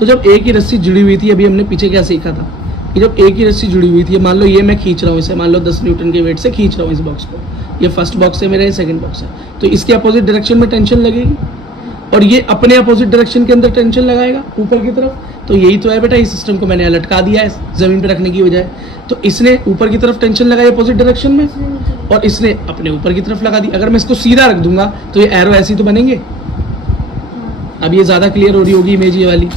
तो जब एक ही रस्सी जुड़ी हुई थी, अभी हमने पीछे क्या सीखा था कि जब एक ही रस्सी जुड़ी हुई थी, मान लो ये मैं खींच रहा हूँ इसे, मान लो 10 न्यूटन के वेट से खींच रहा हूँ इस बॉक्स को, ये फर्स्ट बॉक्स है मेरा, ये सेकंड बॉक्स है, तो इसके अपोजिट डायरेक्शन में टेंशन लगेगी और ये अपने अपोजिट डायरेक्शन के अंदर टेंशन लगाएगा ऊपर की तरफ। तो यही तो है बेटा, इस सिस्टम को मैंने लटका दिया है जमीन पे रखने की बजाय, तो इसने ऊपर की तरफ टेंशन लगाई अपोजिट डायरेक्शन में और इसने अपने ऊपर की तरफ लगा दी। अगर मैं इसको सीधा रख दूंगा तो ये एरो ऐसी तो बनेंगे। अब ये ज्यादा क्लियर हो रही होगी इमेज ये वाली,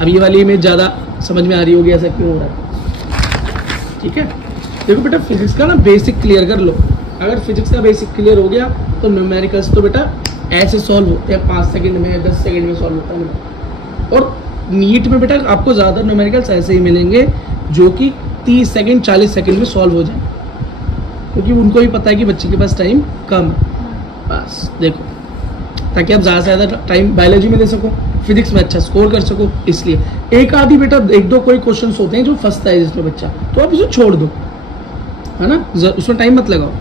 अब ये वाली इमेज ज्यादा समझ में आ रही होगी ऐसा क्यों हो रहा है, ठीक है। देखो बेटा फिजिक्स का ना बेसिक क्लियर कर लो, अगर फिजिक्स का बेसिक क्लियर हो गया तो न्यूमेरिकल्स तो बेटा ऐसे सॉल्व होते हैं 5 सेकंड में, 10 सेकंड में सॉल्व होता है। और नीट में बेटा आपको ज़्यादा न्यूमेरिकल्स ऐसे ही मिलेंगे जो कि 30 सेकंड 40 सेकंड में सॉल्व हो जाए, क्योंकि उनको भी पता है कि बच्चे के पास टाइम कम है। बस देखो, ताकि आप ज़्यादा से ज़्यादा टाइम बायोलॉजी में दे सको, फिजिक्स में अच्छा स्कोर कर सको। इसलिए एक आधी बेटा 1-2 कोई क्वेश्चन होते हैं जो फंसता है जिसमें बच्चा, तो आप उसे छोड़ दो, है ना, उसमें टाइम मत लगाओ।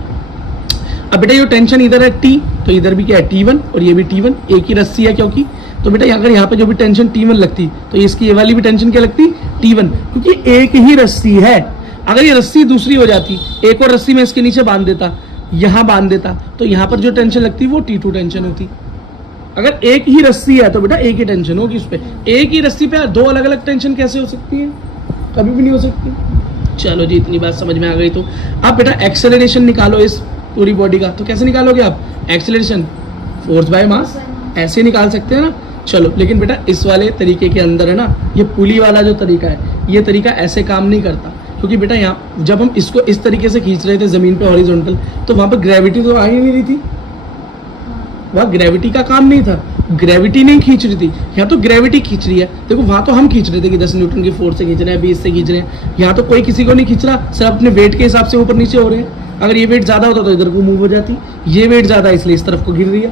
अब बेटा ये टेंशन इधर है T, तो इधर भी क्या है T1 और ये भी T1, एक ही रस्सी है क्योंकि, तो बेटा अगर यहाँ पे जो भी टेंशन T1 लगती तो इसकी ये वाली भी टेंशन क्या लगती T1, क्योंकि एक ही रस्सी है। अगर ये रस्सी दूसरी हो जाती, एक और रस्सी में इसके नीचे बांध देता, यहाँ बांध देता, तो यहाँ पर जो टेंशन लगती वो T2 टेंशन होती। अगर एक ही रस्सी है तो बेटा एक ही टेंशन होगी उस पर। एक ही रस्सी पे 2 अलग अलग टेंशन कैसे हो सकती है, कभी भी नहीं हो सकती। चलो जी इतनी बात समझ में आ गई। तो आप बेटा एक्सेलरेशन निकालो इस पूरी बॉडी का, तो कैसे निकालोगे आप एक्सेलरेशन, फोर्स बाय मास, ऐसे निकाल सकते हैं ना। चलो लेकिन बेटा इस वाले तरीके के अंदर है ना, ये पुली वाला जो तरीका है, ये तरीका ऐसे काम नहीं करता, क्योंकि बेटा यहाँ जब हम इसको इस तरीके से खींच रहे थे जमीन पे हॉरिजॉन्टल, तो वहां पर ग्रेविटी तो आ ही नहीं रही थी, वहाँ ग्रेविटी का काम नहीं था। ग्रेविटी नहीं खींच रही थी, यहाँ तो ग्रेविटी खींच रही है। देखो वहां तो हम खींच रहे थे कि 10 न्यूटन की फोर्स से खींच रहे हैं, 20 से खींच रहे हैं, यहाँ तो कोई किसी को नहीं खींच रहा, सिर्फ अपने वेट के हिसाब से ऊपर नीचे हो रहे हैं। अगर ये वेट ज्यादा होता तो इधर को मूव हो जाती, ये वेट ज्यादा है इसलिए इस तरफ को गिर रही है,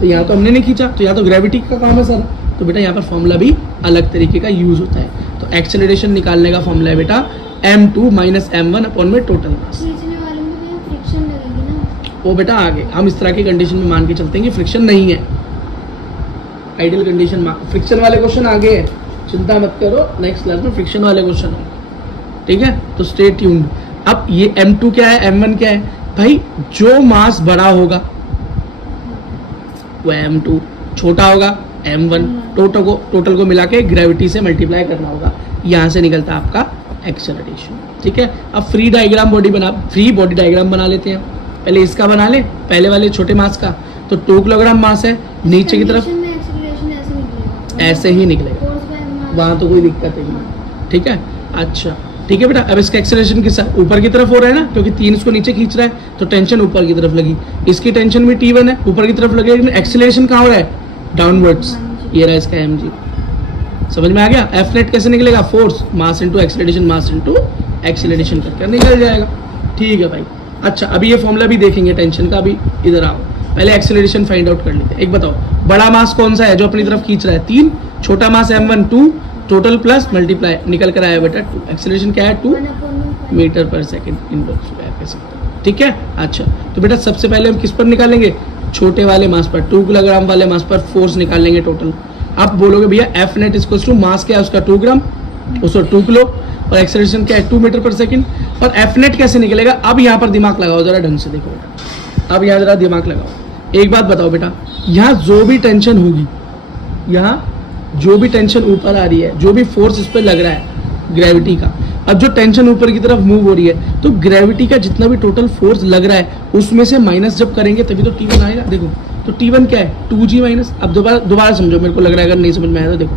तो यहाँ तो हमने नहीं खींचा, तो यहाँ तो ग्रेविटी का काम है सारा। तो बेटा यहाँ पर फॉर्मूला भी अलग तरीके का यूज होता है। तो एक्सेलरेशन निकालने का फॉर्मूला है बेटा m2 माइनस m1 अपॉन में टोटल मास। खींचने वाले में भी फ्रिक्शन लगेगी ना। वो बेटा आगे हम इस तरह की कंडीशन में मान के चलते हैं कि फ्रिक्शन नहीं है, आइडियल कंडीशन। फ्रिक्शन वाले क्वेश्चन आगे है, चिंता मत करो, नेक्स्ट क्लास में फ्रिक्शन वाले क्वेश्चन है, ठीक है। तो स्टे ट्यून्ड। अब ये m2 क्या है, m1 क्या है भाई, जो मास बड़ा होगा वो m2, छोटा होगा m1, टोटल को मिला के ग्रेविटी से मल्टीप्लाई करना होगा, यहाँ से निकलता है आपका एक्सेलरेशन, ठीक है। अब फ्री बॉडी डायग्राम बना लेते हैं। पहले इसका बना ले, पहले वाले छोटे मास का। तो 2 किलोग्राम मास है, नीचे की तरफ कंडीशन में एक्सेलरेशन ऐसे निकलेगा, ऐसे ही निकलेगा, फोर्स बाय मास। वहां तो कोई दिक्कत नहीं है, ठीक है। अच्छा ठीक है बेटा, अब इसका एक्सेलरेशन किस ऊपर की तरफ हो रहा है ना, क्योंकि 3 इसको नीचे खींच रहा है, तो टेंशन ऊपर की तरफ लगी। इसकी टेंशन भी T1 है, ऊपर की तरफ लगी, लेकिन एक्सेलरेशन कहाँ हो रहा है, डाउनवर्ड्स। ये रहा इसका mg, समझ में आ गया। एफ नेट कैसे निकलेगा, फोर्स मास इनटू एक्सेलरेशन, मास इनटू एक्सेलरेशन करके निकल जाएगा, ठीक है भाई। अच्छा अभी ये फॉर्मूला भी देखेंगे टेंशन का भी, इधर आओ, पहले एक्सेलरेशन फाइंड आउट कर लेते हैं। एक बताओ, बड़ा मास कौन सा है जो अपनी तरफ खींच रहा है, 3, छोटा मास m1 2, टोटल प्लस मल्टीप्लाई निकल कर आया बेटा 2। एक्सेलरेशन क्या है 2 मीटर पर सेकंड इनवर्स कह सकते हैं, ठीक है। अच्छा तो बेटा सबसे पहले हम किस पर निकालेंगे, छोटे वाले मास पर, 2 किलोग्राम वाले मास पर फोर्स निकालेंगे टोटल। आप बोलोगे भैया F net equals to mass क्या है उसका 2 ग्राम, उसको 2 किलो, और एक्सेलरेशन क्या है 2 मीटर पर सेकंड। और एफ नेट कैसे निकलेगा, अब यहाँ पर दिमाग लगाओ जरा ढंग से, देखो बेटा अब यहाँ जरा दिमाग लगाओ। एक बात बताओ बेटा, यहाँ जो भी टेंशन होगी, यहाँ जो भी टेंशन ऊपर आ रही है, जो भी फोर्स इस पर लग रहा है ग्रेविटी का, अब जो टेंशन ऊपर की तरफ मूव हो रही है, तो ग्रेविटी का जितना भी टोटल फोर्स लग रहा है उसमें से माइनस जब करेंगे तभी तो T1 आएगा। देखो तो T1 क्या है 2g माइनस। अब दोबारा समझो, मेरे को लग रहा है अगर नहीं समझ में आया तो देखो,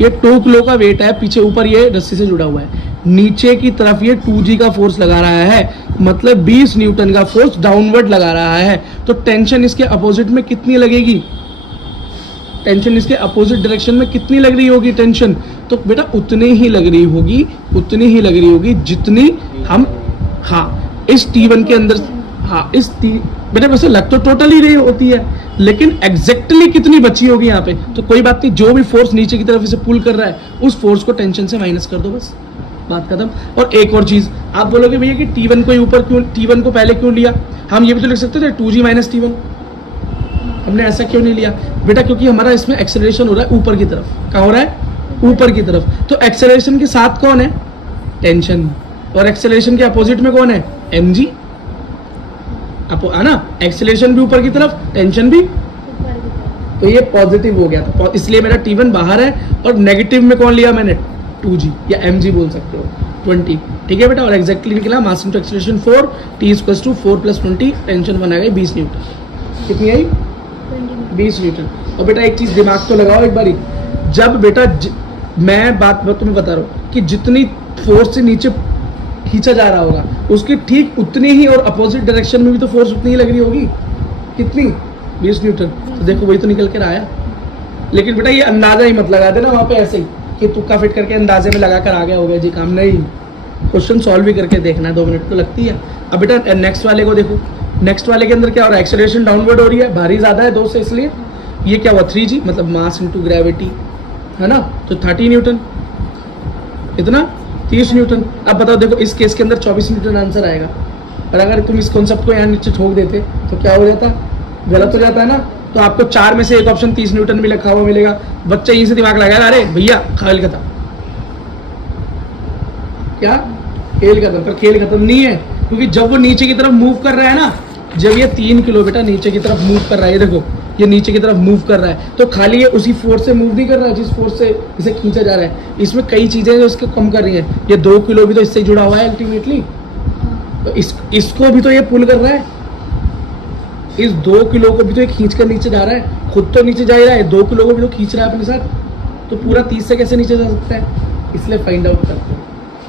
ये 2 किलो का वेट है, पीछे ऊपर ये रस्सी से जुड़ा हुआ है, नीचे की तरफ ये 2g का फोर्स लगा रहा है, मतलब 20 न्यूटन का फोर्स डाउनवर्ड लगा रहा है। तो टेंशन इसके अपोजिट में कितनी लगेगी, टेंशन इसके अपोजिट डायरेक्शन में कितनी लग रही होगी टेंशन, तो बेटा उतनी ही लग रही होगी जितनी हम, हाँ इस T1 के अंदर, हाँ इस बेटा वैसे लग तो टोटल ही रही होती है, लेकिन एग्जैक्टली कितनी बची होगी यहाँ पे, तो कोई बात नहीं, जो भी फोर्स नीचे की तरफ इसे पुल कर रहा है उस फोर्स को टेंशन से माइनस कर दो, बस बात खत्म। और एक और चीज आप बोलोगे भैया कि T1 को ऊपर क्यों, T1 को पहले क्यों लिया, हम ये भी तो लिख सकते थे 2g माइनस T1, हमने ऐसा क्यों नहीं लिया बेटा, क्योंकि हमारा इसमें एक्सेलरेशन हो रहा है ऊपर की तरफ, क्या हो रहा है ऊपर की तरफ, तो एक्सेलरेशन के साथ कौन है टेंशन, और एक्सेलरेशन के अपोजिट में कौन है mg, है ना, एक्सेलरेशन भी ऊपर की तरफ, टेंशन भी, तो ये पॉजिटिव हो गया था, इसलिए मेरा T1 बाहर है, और नेगेटिव में कौन लिया मैंने 2g या mg बोल सकते हो 20, ठीक है बेटा। और एग्जैक्टली निकला mass into acceleration 4, t equals to 4 + 20, tension बना गई 20 न्यूटन, कितनी आई 20 न्यूटन। और बेटा एक चीज दिमाग तो लगाओ एक बारी, जब बेटा मैं बात तुम्हें बता रहा हूँ कि जितनी फोर्स से नीचे खींचा जा रहा होगा उसकी ठीक उतनी ही और अपोजिट डायरेक्शन में भी तो फोर्स उतनी ही लग रही होगी, कितनी 20 न्यूटन। तो देखो वही तो निकल कर आया, लेकिन बेटा ये अंदाजा ही मत लगा देना वहाँ पे ऐसे ही कि तुक्का फिट करके अंदाजे में लगा कर आ गया हो गया जी काम, नहीं, क्वेश्चन सॉल्व भी करके देखना है, 2 मिनट तो लगती है। अब बेटा नेक्स्ट वाले को देखो, नेक्स्ट वाले के अंदर क्या हो रहा है, एक्सेलरेशन डाउनवर्ड हो रही है, भारी ज्यादा है 2 से, इसलिए ये क्या हुआ 3g मतलब मास इनटू ग्रेविटी, है ना, तो 30 न्यूटन, इतना 30 न्यूटन। अब बताओ देखो इस केस के अंदर 24 न्यूटन आंसर आएगा, और अगर तुम इस कॉन्सेप्ट को यहाँ नीचे ठोक देते तो क्या हो जाता, गलत हो जाता है ना। तो आपको 4 में से एक ऑप्शन 30 न्यूटन भी लिखा हुआ मिलेगा, बच्चा यहीं से दिमाग लगाएगा, अरे भैया खेल खत्म, क्या खेल खत्म, पर खेल खत्म नहीं है, क्योंकि जब वो नीचे की तरफ मूव कर रहा है ना, जब ये 3 किलो बेटा नीचे की तरफ मूव कर रहा है, देखो ये नीचे की तरफ मूव कर रहा है, तो खाली ये उसी फोर्स से मूव नहीं कर रहा है जिस फोर्स से इसे खींचा जा रहा है, इसमें कई चीजें जो इसको कम कर रही हैं। ये 2 किलो भी तो इससे जुड़ा हुआ है अल्टीमेटली, तो इसको भी तो ये पुल कर रहा है, इस 2 किलो को भी तो ये खींच कर नीचे जा रहा है, खुद तो नीचे जा ही रहा है, 2 किलो को भी तो खींच रहा है अपने साथ, तो पूरा 30 से कैसे नीचे जा सकता है, इसलिए फाइंड आउट करते हैं।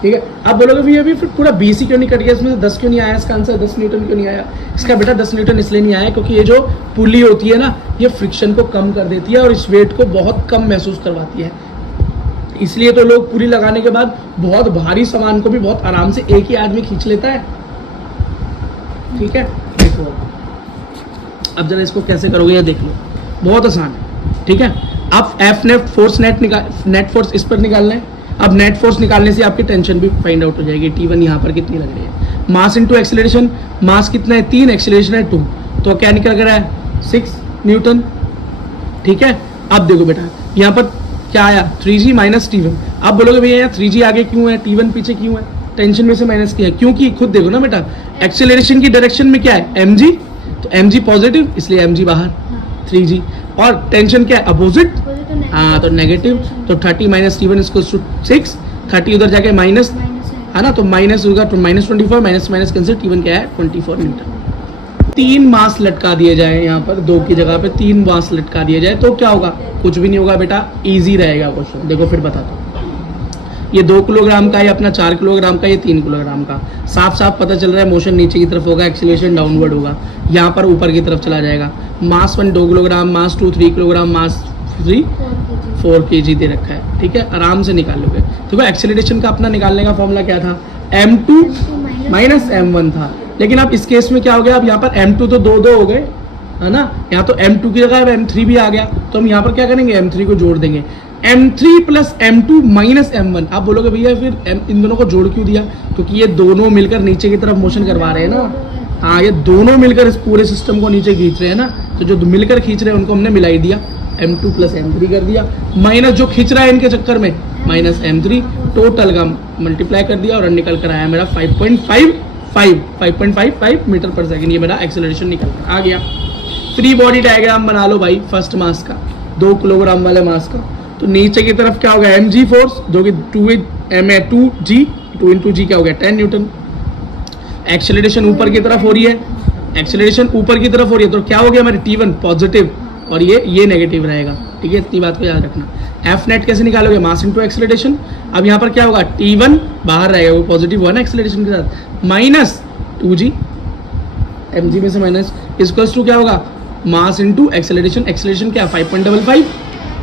ठीक है। आप बोलोगे भैया अभी फिर पूरा 20 ही क्यों नहीं कट गया, इसमें से 10 क्यों नहीं आया इसका आंसर, 10 न्यूटन क्यों नहीं आया? इसका बेटा 10 न्यूटन इसलिए नहीं आया क्योंकि ये जो पुली होती है ना, ये फ्रिक्शन को कम कर देती है और इस वेट को बहुत कम महसूस करवाती है। इसलिए तो लोग पुली लगाने के बाद बहुत भारी सामान को भी बहुत आराम से एक ही आदमी खींच लेता है। ठीक है, देखो अब जरा इसको कैसे करोगे ये देख लो, बहुत आसान है। ठीक है, अब F net force net force इस पर निकालना है। अब नेट फोर्स निकालने से आपकी टेंशन भी फाइंड आउट हो जाएगी। T1 यहाँ पर कितनी लग रही है, मास इनटू एक्सेलरेशन, मास कितना है 3, एक्सेलरेशन है 2, तो क्या निकल कर रहा है 6 न्यूटन। ठीक है, अब देखो बेटा यहाँ पर क्या आया 3g माइनस T1। आप बोलोगे भैया यहाँ 3g आगे क्यों है, T1 पीछे क्यों है, टेंशन में से माइनस किया है, क्योंकि खुद देखो ना बेटा एक्सेलरेशन की डायरेक्शन में क्या है mg, तो mg पॉजिटिव इसलिए mg बाहर 3g, और टेंशन क्या है अपोजिट, हाँ तो नेगेटिव, तो 30 माइनस T1 इक्वल्स टू 6, 30 उधर जाके माइनस है ना, तो माइनस होगा तो minus 24, minus minus cancel, T1 क्या है 24 न्यूटन। 3 मास लटका दिए जाए यहाँ पर, 2 की जगह पे 3 मास लटका दिए जाए तो क्या होगा, कुछ भी नहीं होगा बेटा, इजी रहेगा क्वेश्चन। देखो फिर बताता हूँ, ये 2 किलोग्राम का, ये अपना 4 किलोग्राम का, ये 3 किलोग्राम का, साफ साफ पता चल रहा है मोशन नीचे की तरफ होगा, एक्सीलरेशन डाउनवर्ड होगा, यहाँ पर ऊपर की तरफ चला जाएगा। मास 1 2 किलोग्राम, मास 2 3 किलोग्राम, मास 3 4 kg दे रखा है। ठीक है, आराम से निकाल लोगे। देखो एक्सेलरेशन का अपना निकालने का फॉर्मूला क्या था, m2 माइनस m1 था, लेकिन अब इस केस में क्या हो गया, अब यहाँ पर m2 तो 2 हो गए है ना, यहाँ तो m2 की जगह m3 भी आ गया, तो हम यहाँ पर क्या करेंगे m3 को जोड़ देंगे, m3 plus m2 minus m1। आप बोलोगे भैया फिर इन दोनों को जोड़ क्यों दिया, क्योंकि ये दोनों मिलकर नीचे की तरफ मोशन करवा रहे हैं ना, हाँ ये दोनों मिलकर इस पूरे सिस्टम को नीचे खींच रहे हैं ना, तो जो मिलकर खींच रहे हैं उनको हमने मिलाई दिया, m2 प्लस m3 कर दिया, माइनस जो खींच रहा है इनके चक्कर में माइनस m3, टोटल का मल्टीप्लाई कर दिया और निकल कर आया मेरा 5.55 मीटर पर सेकंड, ये मेरा एक्सेलरेशन निकल कर आ गया। फ्री बॉडी डायग्राम बना लो भाई फर्स्ट मास का, 2 किलोग्राम वाले मास का, तो नीचे की तरफ क्या होगा mg फोर्स जो कि 2 इंटू जी क्या हो गया 10 न्यूटन। एक्सेलरेशन ऊपर की तरफ हो रही है, एक्सेलरेशन ऊपर की तरफ हो रही है, तो क्या हो गया हमारे T1 पॉजिटिव और ये नेगेटिव रहेगा। ठीक है, इतनी बात को याद रखना। एफ नेट कैसे निकालोगे, मास इनटू एक्सेलरेशन। अब यहाँ पर क्या होगा T1 बाहर रहेगा, वो पॉजिटिव हुआ ना एक्सेलरेशन के साथ, माइनस 2g, mg में से माइनस इक्वल्स टू क्या होगा मास इनटू एक्सेलरेशन। एक्सेलरेशन क्या 5.55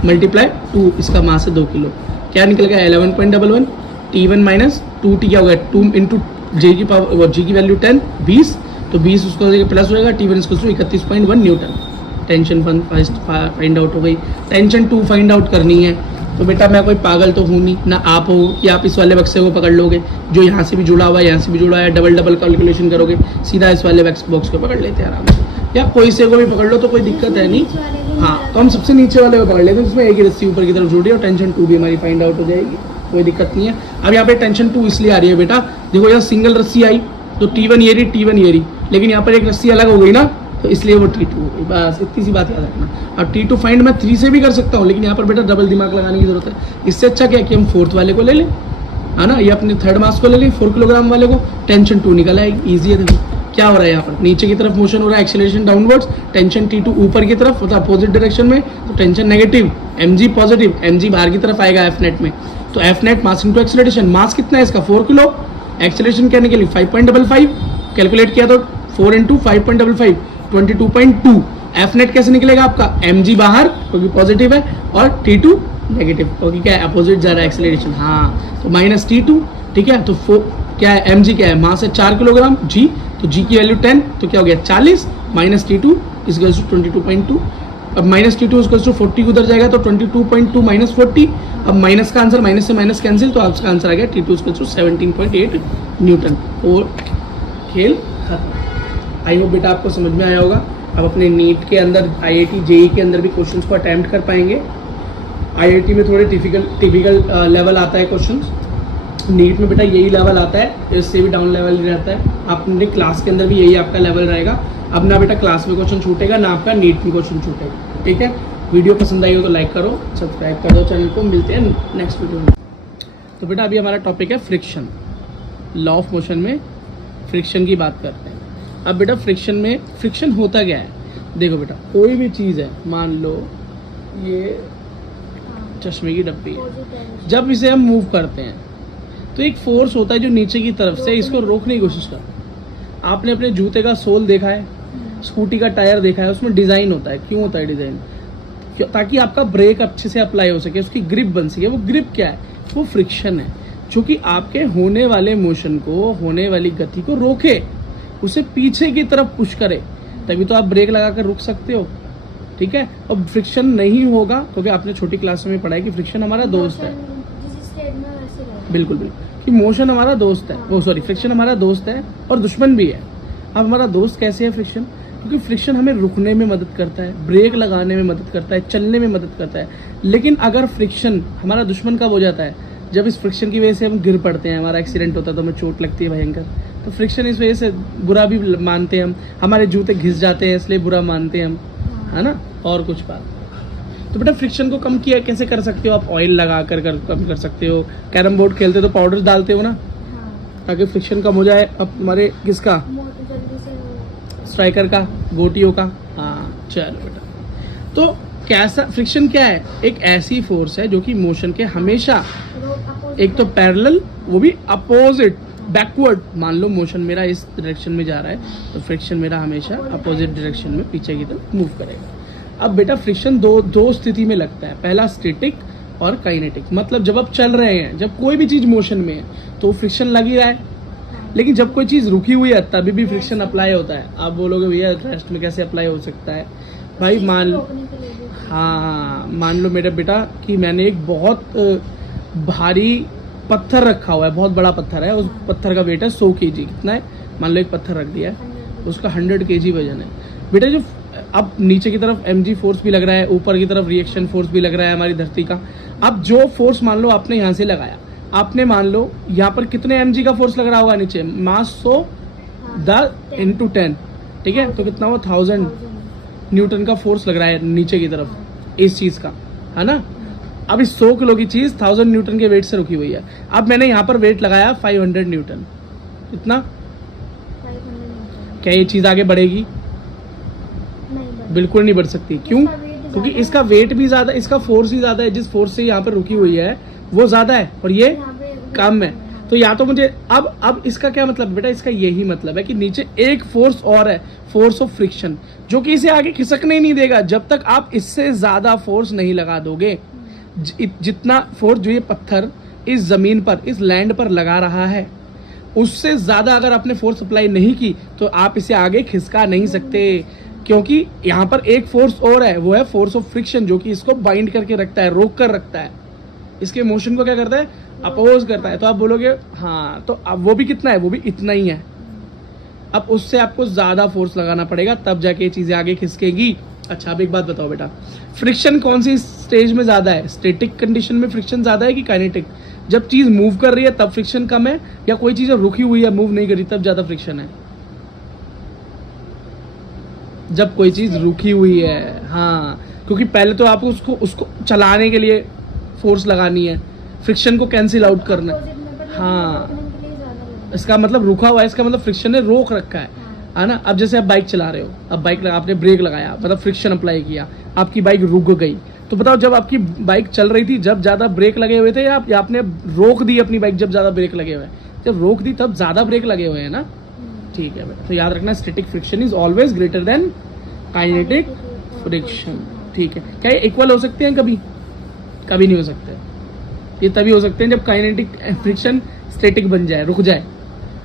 मल्टीप्लाई 2, इसका मास है 2 किलो, क्या निकल गया 11.11। T1 माइनस 2t क्या होगा 2 इंटू जे की पावर, जी की वैल्यू 10 20, तो 20 उसको प्लस होएगा, T1 equals to 31.1 newton. Tension find out हो गई। टेंशन 2 फाइंड आउट करनी है, तो बेटा मैं कोई पागल तो हूँ नहीं ना, आप हो कि आप इस वाले बक्से को पकड़ लोगे जो यहाँ से भी जुड़ा हुआ है यहाँ से भी जुड़ा है, डबल कैलकुलेशन करोगे, सीधा इस वाले बॉक्स को पकड़ लेते हैं आराम से, या कोई से को भी पकड़ लो तो कोई दिक्कत है नहीं। हाँ, तो हम सबसे नीचे वाले को पकड़ लेते हैं, उसमें एक ही रस्सी ऊपर की तरफ जुड़ी है और टेंशन 2 भी हमारी फाइंड आउट हो जाएगी, कोई दिक्कत नहीं है। अब यहाँ पे टेंशन 2 इसलिए आ रही है बेटा, देखो यहाँ सिंगल रस्सी आई तो T1 ये रही, लेकिन यहाँ पर एक रस्सी अलग हो गई ना, तो इसलिए वो T2 हो गई, बस इतनी सी बात याद रखना। अब T2 फाइंड मैं 3 से भी कर सकता हूँ, लेकिन यहाँ पर बेटा डबल दिमाग लगाने की जरूरत है। इससे अच्छा क्या कि हम 4th वाले को ले लें, है ना, ये अपने 3rd मास को ले लें 4 किलोग्राम वाले को, टेंशन 2 निकल आएगी, ईजी है। देखो क्या हो रहा है यहाँ पर, नीचे की तरफ मोशन हो रहा है, एक्सेलरेशन डाउनवर्ड्स, टेंशन T2 ऊपर की तरफ मतलब अपोजिट डायरेक्शन में, तो tension negative, mg positive, mg बाहर की तरफ आएगा एफ नेट में, तो F net mass into acceleration, mass कितना है इसका 4 किलो, एक्सेलरेशन क्या निकली 5.55, कैलकुलेट किया तो 4 इंटू 5.55 22.2। एफ नेट कैसे निकलेगा आपका, mg बाहर क्योंकि पॉजिटिव है और T2 नेगेटिव क्योंकि क्या है अपोजिट जा रहा है एक्सेलरेशन, हाँ तो माइनस T2। ठीक है, तो क्या है mg क्या है, मास है 4 किलोग्राम, g तो g की वैल्यू 10, तो क्या हो गया 40 माइनस T2 इक्वल्स टू 22.2। अब माइनस T2 इक्वल्स टू 40 उधर जाएगा तो 22.2 माइनस 40, अब माइनस का आंसर माइनस से माइनस कैंसिल, तो आपका आंसर आ गया T2 इक्वल्स टू 17.8 न्यूटन। और खेल खत्म। आई होप बेटा आपको समझ में आया होगा। अब अपने नीट के अंदर IIT JEE के अंदर भी क्वेश्चंस को अटेम्प्ट कर पाएंगे। IIT में थोड़े टिपिकल लेवल आता है क्वेश्चंस, नीट में बेटा यही लेवल आता है, इससे भी डाउन लेवल रहता है। अपने क्लास के अंदर भी यही आपका लेवल रहेगा। अब ना बेटा क्लास में क्वेश्चन छूटेगा ना आपका नीट में क्वेश्चन छूटेगा। ठीक है, वीडियो पसंद आई हो तो लाइक करो, सब्सक्राइब कर दो चैनल को। मिलते हैं नेक्स्ट वीडियो में। तो बेटा अभी हमारा टॉपिक है फ्रिक्शन, लॉ ऑफ मोशन में फ्रिक्शन की बात करते हैं। अब बेटा फ्रिक्शन होता क्या है, देखो बेटा कोई भी चीज़ है, मान लो ये चश्मे की डब्बी है, जब इसे हम मूव करते हैं तो एक फोर्स होता है जो नीचे की तरफ से इसको रोकने की कोशिश करता है। आपने अपने जूते का सोल देखा है, स्कूटी का टायर देखा है, उसमें डिजाइन होता है। क्यों होता है डिजाइन? ताकि आपका ब्रेक अच्छे से अप्लाई हो सके, उसकी ग्रिप बन सके। वो ग्रिप क्या है? वो फ्रिक्शन है, जो कि आपके होने वाले मोशन को, होने वाली गति को रोके, उसे पीछे की तरफ पुश करे, तभी तो आप ब्रेक लगाकर रुक सकते हो। ठीक है, अब फ्रिक्शन नहीं होगा क्योंकि आपने छोटी क्लास में पढ़ा है कि फ्रिक्शन हमारा दोस्त है। जिस स्टेट में वैसे रहेगा। बिल्कुल बिल्कुल, कि मोशन हमारा दोस्त है, वो सॉरी फ्रिक्शन हमारा दोस्त है और दुश्मन भी है। अब हमारा दोस्त कैसे है फ्रिक्शन? क्योंकि फ्रिक्शन हमें रुकने में मदद करता है, ब्रेक लगाने में मदद करता है, चलने में मदद करता है। लेकिन अगर फ्रिक्शन हमारा दुश्मन कब हो जाता है? जब इस फ्रिक्शन की वजह से हम गिर पड़ते हैं, हमारा एक्सीडेंट होता है तो हमें चोट लगती है भयंकर। तो फ्रिक्शन इस वजह से बुरा भी मानते हैं हम, हमारे जूते घिस जाते हैं इसलिए बुरा मानते हैं हम, है ना। और कुछ बात, तो बेटा फ्रिक्शन को कम किया कैसे कर सकते हो? आप ऑयल लगा कर कम कर सकते हो। कैरम बोर्ड खेलते हो तो पाउडर डालते हो ना, हाँ, ताकि फ्रिक्शन कम हो जाए। अब हमारे किसका? जल्दी से स्ट्राइकर का, गोटियों का। हाँ चलो बेटा, तो कैसा फ्रिक्शन क्या है? एक ऐसी फोर्स है जो कि मोशन के हमेशा एक तो पैरेलल, वो भी अपोजिट, बैकवर्ड। मान लो मोशन मेरा इस डायरेक्शन में जा रहा है तो फ्रिक्शन मेरा हमेशा अपोजिट डायरेक्शन में पीछे की तरफ मूव करेगा। अब बेटा फ्रिक्शन दो स्थिति में लगता है, पहला स्टैटिक और काइनेटिक। मतलब जब आप चल रहे हैं, जब कोई भी चीज मोशन में है तो फ्रिक्शन लग ही रहा है, लेकिन जब कोई चीज रुकी हुई है तभी भी फ्रिक्शन अप्लाई होता है। आप बोलोगे भैया रेस्ट में कैसे अप्लाई हो सकता है? भाई मान लो मेरा बेटा कि मैंने एक बहुत भारी पत्थर रखा हुआ है, बहुत बड़ा पत्थर है, उस पत्थर का वेट है 100 kg। कितना है? मान लो एक पत्थर रख दिया है, उसका 100 kg वजन है। बेटा जो अब नीचे की तरफ mg फोर्स भी लग रहा है, ऊपर की तरफ रिएक्शन फोर्स भी लग रहा है हमारी धरती का। अब जो फोर्स मान लो आपने यहाँ से लगाया, आपने मान लो यहाँ पर कितने mg का फोर्स लग रहा होगा नीचे? मास 100 × 10, ठीक है, तो कितना हुआ? 1000 न्यूटन का फोर्स लग रहा है नीचे की तरफ इस चीज का, है ना। अब इस 100 किलो की चीज 1000 न्यूटन के वेट से रुकी हुई है। अब मैंने यहाँ पर वेट लगाया 500 न्यूटन। इतना? 500 क्या ये चीज आगे बढ़ेगी? नहीं, बिल्कुल नहीं बढ़ सकती। क्यों? क्योंकि इसका वेट भी ज्यादा, इसका फोर्स ही ज्यादा है। जिस फोर्स से यहाँ पर रुकी हुई है वो ज्यादा है और ये कम है। तो या तो मुझे अब इसका क्या मतलब बेटा? इसका यही मतलब है कि नीचे एक फोर्स और है, फोर्स ऑफ फ्रिक्शन, जो कि इसे आगे खिसकने नहीं देगा जब तक आप इससे ज्यादा फोर्स नहीं लगा दोगे। जितना फोर्स जो ये पत्थर इस जमीन पर, इस लैंड पर लगा रहा है, उससे ज्यादा अगर आपने फोर्स अप्लाई नहीं की तो आप इसे आगे खिसका नहीं सकते। क्योंकि यहाँ पर एक फोर्स और है, वो है फोर्स ऑफ फ्रिक्शन, जो कि इसको बाइंड करके रखता है, रोक कर रखता है। इसके मोशन को क्या करता है? अपोज करता है। तो आप बोलोगे हाँ, तो अब वो भी कितना है? वो भी इतना ही है। अब उससे आपको ज्यादा फोर्स लगाना पड़ेगा, तब जाके ये चीजें आगे खिसकेगी। अच्छा, अब एक बात बताओ बेटा, फ्रिक्शन कौन सी स्टेज में ज्यादा है? स्टैटिक कंडीशन में फ्रिक्शन ज्यादा है कि काइनेटिक? जब चीज मूव कर रही है तब फ्रिक्शन कम है, या कोई चीज रुकी हुई है, मूव नहीं कर रही, तब ज्यादा फ्रिक्शन है? जब कोई चीज रुकी हुई है, हाँ, क्योंकि पहले तो आपको उसको चलाने के लिए फोर्स लगानी है, फ्रिक्शन को कैंसिल आउट करना है। हाँ, इसका मतलब रुका हुआ है, इसका मतलब फ्रिक्शन ने रोक रखा है ना। अब जैसे आप बाइक चला रहे हो, अब बाइक आपने ब्रेक लगाया, मतलब फ्रिक्शन अप्लाई किया, आपकी बाइक रुक गई। तो बताओ, जब आपकी बाइक चल रही थी, जब ज्यादा ब्रेक लगे हुए थे, या आपने रोक दी अपनी बाइक जब ज्यादा ब्रेक लगे हुए? जब रोक दी तब ज्यादा ब्रेक लगे हुए हैं ना। ठीक है बेटा, तो याद रखना static friction is always greater than kinetic friction. ठीक है, क्या ये इक्वल हो सकते हैं? कभी कभी नहीं हो सकते। ये तभी हो सकते हैं जब काइनेटिक फ्रिक्शन स्टैटिक बन जाए, रुक जाए,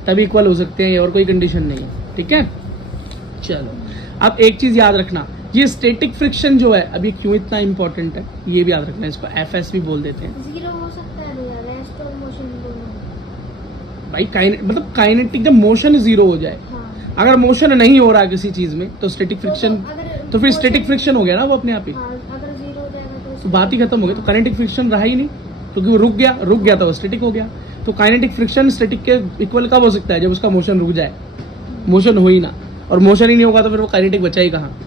तभी इक्वल हो सकते हैं। ये और कोई कंडीशन नहीं है। ठीक है, चलो अब एक चीज याद रखना, ये स्टैटिक फ्रिक्शन जो है अभी क्यों इतना इंपॉर्टेंट है, ये भी याद रखना। इसको एफएस भी बोल देते हैं। जीरो हो सकता है भैया, रेस्ट और मोशन दोनों। भाई मतलब काइनेटिक जब मोशन जीरो हो जाए, हाँ। अगर मोशन नहीं हो रहा किसी चीज में तो स्टैटिक फ्रिक्शन, तो फिर स्टैटिक motion- फ्रिक्शन हो गया ना वो अपने आप ही। हाँ, अगर जीरो हो जाएगा तो बात ही खत्म हो गई। तो काइनेटिक फ्रिक्शन रहा ही नहीं, क्योंकि वो रुक गया तो वो स्टैटिक हो गया। तो काइनेटिक फ्रिक्शन स्टैटिक के इक्वल कब हो सकता है? जब उसका मोशन रुक जाए, मोशन हो ही ना, और मोशन ही नहीं होगा तो फिर वो काइनेटिक बचा ही कहाँ।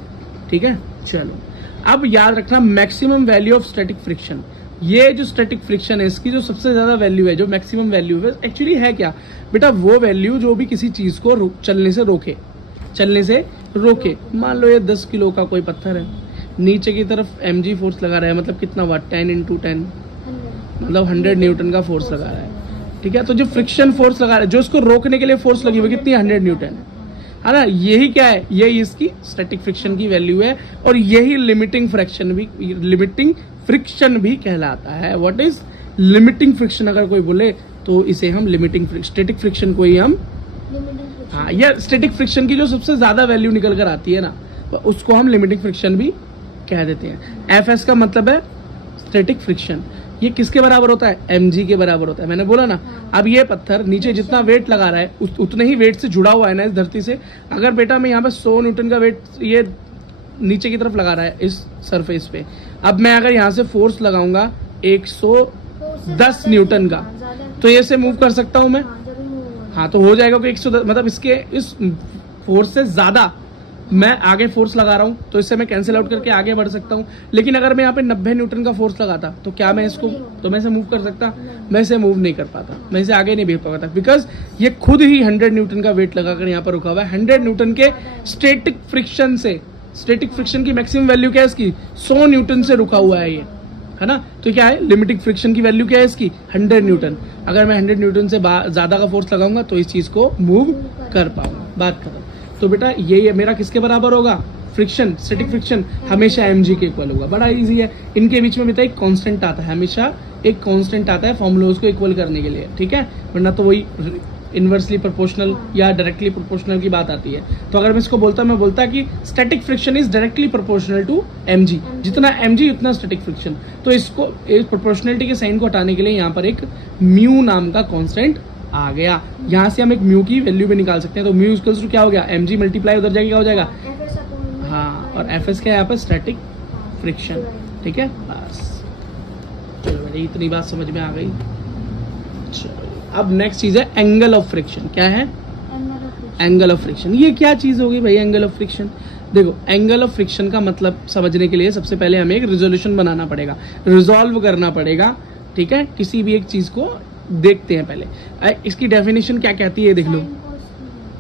ठीक है, चलो अब याद रखना maximum value of static friction. ये जो स्टैटिक फ्रिक्शन है, इसकी जो सबसे ज्यादा वैल्यू है, जो मैक्सिमम वैल्यू है, एक्चुअली है क्या बेटा? वो वैल्यू जो भी किसी चीज को चलने से रोके। मान लो ये 10 किलो का कोई पत्थर है, नीचे की तरफ mg फोर्स लगा रहा है, मतलब कितना वाट? 10 × 10, मतलब 100 न्यूटन का फोर्स लगा रहा है। ठीक है। तो जो फ्रिक्शन फोर्स लगा रहा है, जो इसको रोकने के लिए फोर्स लगी हुई कितनी 100 न्यूटन है ना। यही क्या है, यही इसकी स्टैटिक फ्रिक्शन की वैल्यू है और यही लिमिटिंग फ्रिक्शन भी कहलाता है। What is limiting friction? अगर कोई बोले तो इसे हम स्टैटिक फ्रिक्शन को ही हम हाँ, या स्टैटिक फ्रिक्शन की जो सबसे ज्यादा वैल्यू निकल कर आती है ना, तो उसको हम लिमिटिंग फ्रिक्शन भी कह देते हैं। एफ का मतलब है स्टैटिक फ्रिक्शन। ये किसके बराबर होता है? mg के बराबर होता है। मैंने बोला ना, अब ये पत्थर नीचे जितना वेट लगा रहा है उतने ही वेट से जुड़ा हुआ है ना इस धरती से। अगर बेटा मैं यहाँ पे 100 न्यूटन का वेट ये नीचे की तरफ लगा रहा है इस सरफेस पे, अब मैं अगर यहाँ से फोर्स लगाऊंगा 110 न्यूटन का, तो ये से मूव कर सकता हूं मैं? हाँ, तो हो जाएगा कि 110, मतलब इसके इस फोर्स से ज्यादा मैं आगे फोर्स लगा रहा हूं, तो इससे मैं कैंसिल आउट करके आगे बढ़ सकता हूं। लेकिन अगर मैं यहाँ पे 90 न्यूटन का फोर्स लगाता तो क्या मैं इसको, तो मैं इसे मूव कर सकता? मैं इसे मूव नहीं कर पाता, मैं इसे आगे नहीं भेज पाता, बिकॉज ये खुद ही 100 न्यूटन का वेट लगाकर यहाँ पर रुका हुआ है। 100 न्यूटन के स्टैटिक फ्रिक्शन से, स्टैटिक फ्रिक्शन की मैक्सिमम वैल्यू क्या है इसकी? 100 न्यूटन से रुका हुआ है ये, है ना। तो क्या है, लिमिटिंग फ्रिक्शन की वैल्यू क्या है इसकी? 100 न्यूटन। अगर मैं 100 न्यूटन से ज्यादा का फोर्स लगाऊंगा तो इस चीज को मूव कर पाऊंगा। बात खत्म। तो बेटा ये मेरा किसके बराबर होगा? फ्रिक्शन, स्टैटिक फ्रिक्शन हमेशा mg के इक्वल होगा। बड़ा इजी है। इनके बीच में बेटा एक कांस्टेंट आता है, हमेशा एक कांस्टेंट आता है फॉर्मूलाज को इक्वल करने के लिए, ठीक है। वरना तो वही इनवर्सली प्रोपोर्शनल या डायरेक्टली प्रोपोर्शनल की बात आती है। तो अगर मैं इसको बोलता, मैं बोलता कि static friction is directly proportional to mg, जितना mg उतना स्टैटिक फ्रिक्शन। तो इसको एक प्रोपोर्शनलिटी के साइन को हटाने के लिए यहाँ पर एक म्यू नाम का कांस्टेंट आ गया। यहाँ से हम एक म्यू की वैल्यू भी निकाल सकते हैं। तो म्यू इक्वल्स टू क्या हो गया? mg मल्टीप्लाई उधर जाके क्या हो जाएगा? हाँ, और fs क्या है यहाँ पर? स्टैटिक फ्रिक्शन, ठीक है। बस चलो मेरी इतनी बात समझ में आ गई। चलो अब नेक्स्ट चीज है एंगल ऑफ फ्रिक्शन। क्या है? Angle of friction. ये क्या चीज होगी भाई एंगल ऑफ फ्रिक्शन? देखो, एंगल ऑफ फ्रिक्शन का मतलब समझने के लिए सबसे पहले हमें एक रिजोल्यूशन बनाना पड़ेगा, रिजॉल्व करना पड़ेगा, ठीक है। किसी भी एक चीज को देखते हैं पहले। इसकी डेफिनेशन क्या कहती है, देख लो।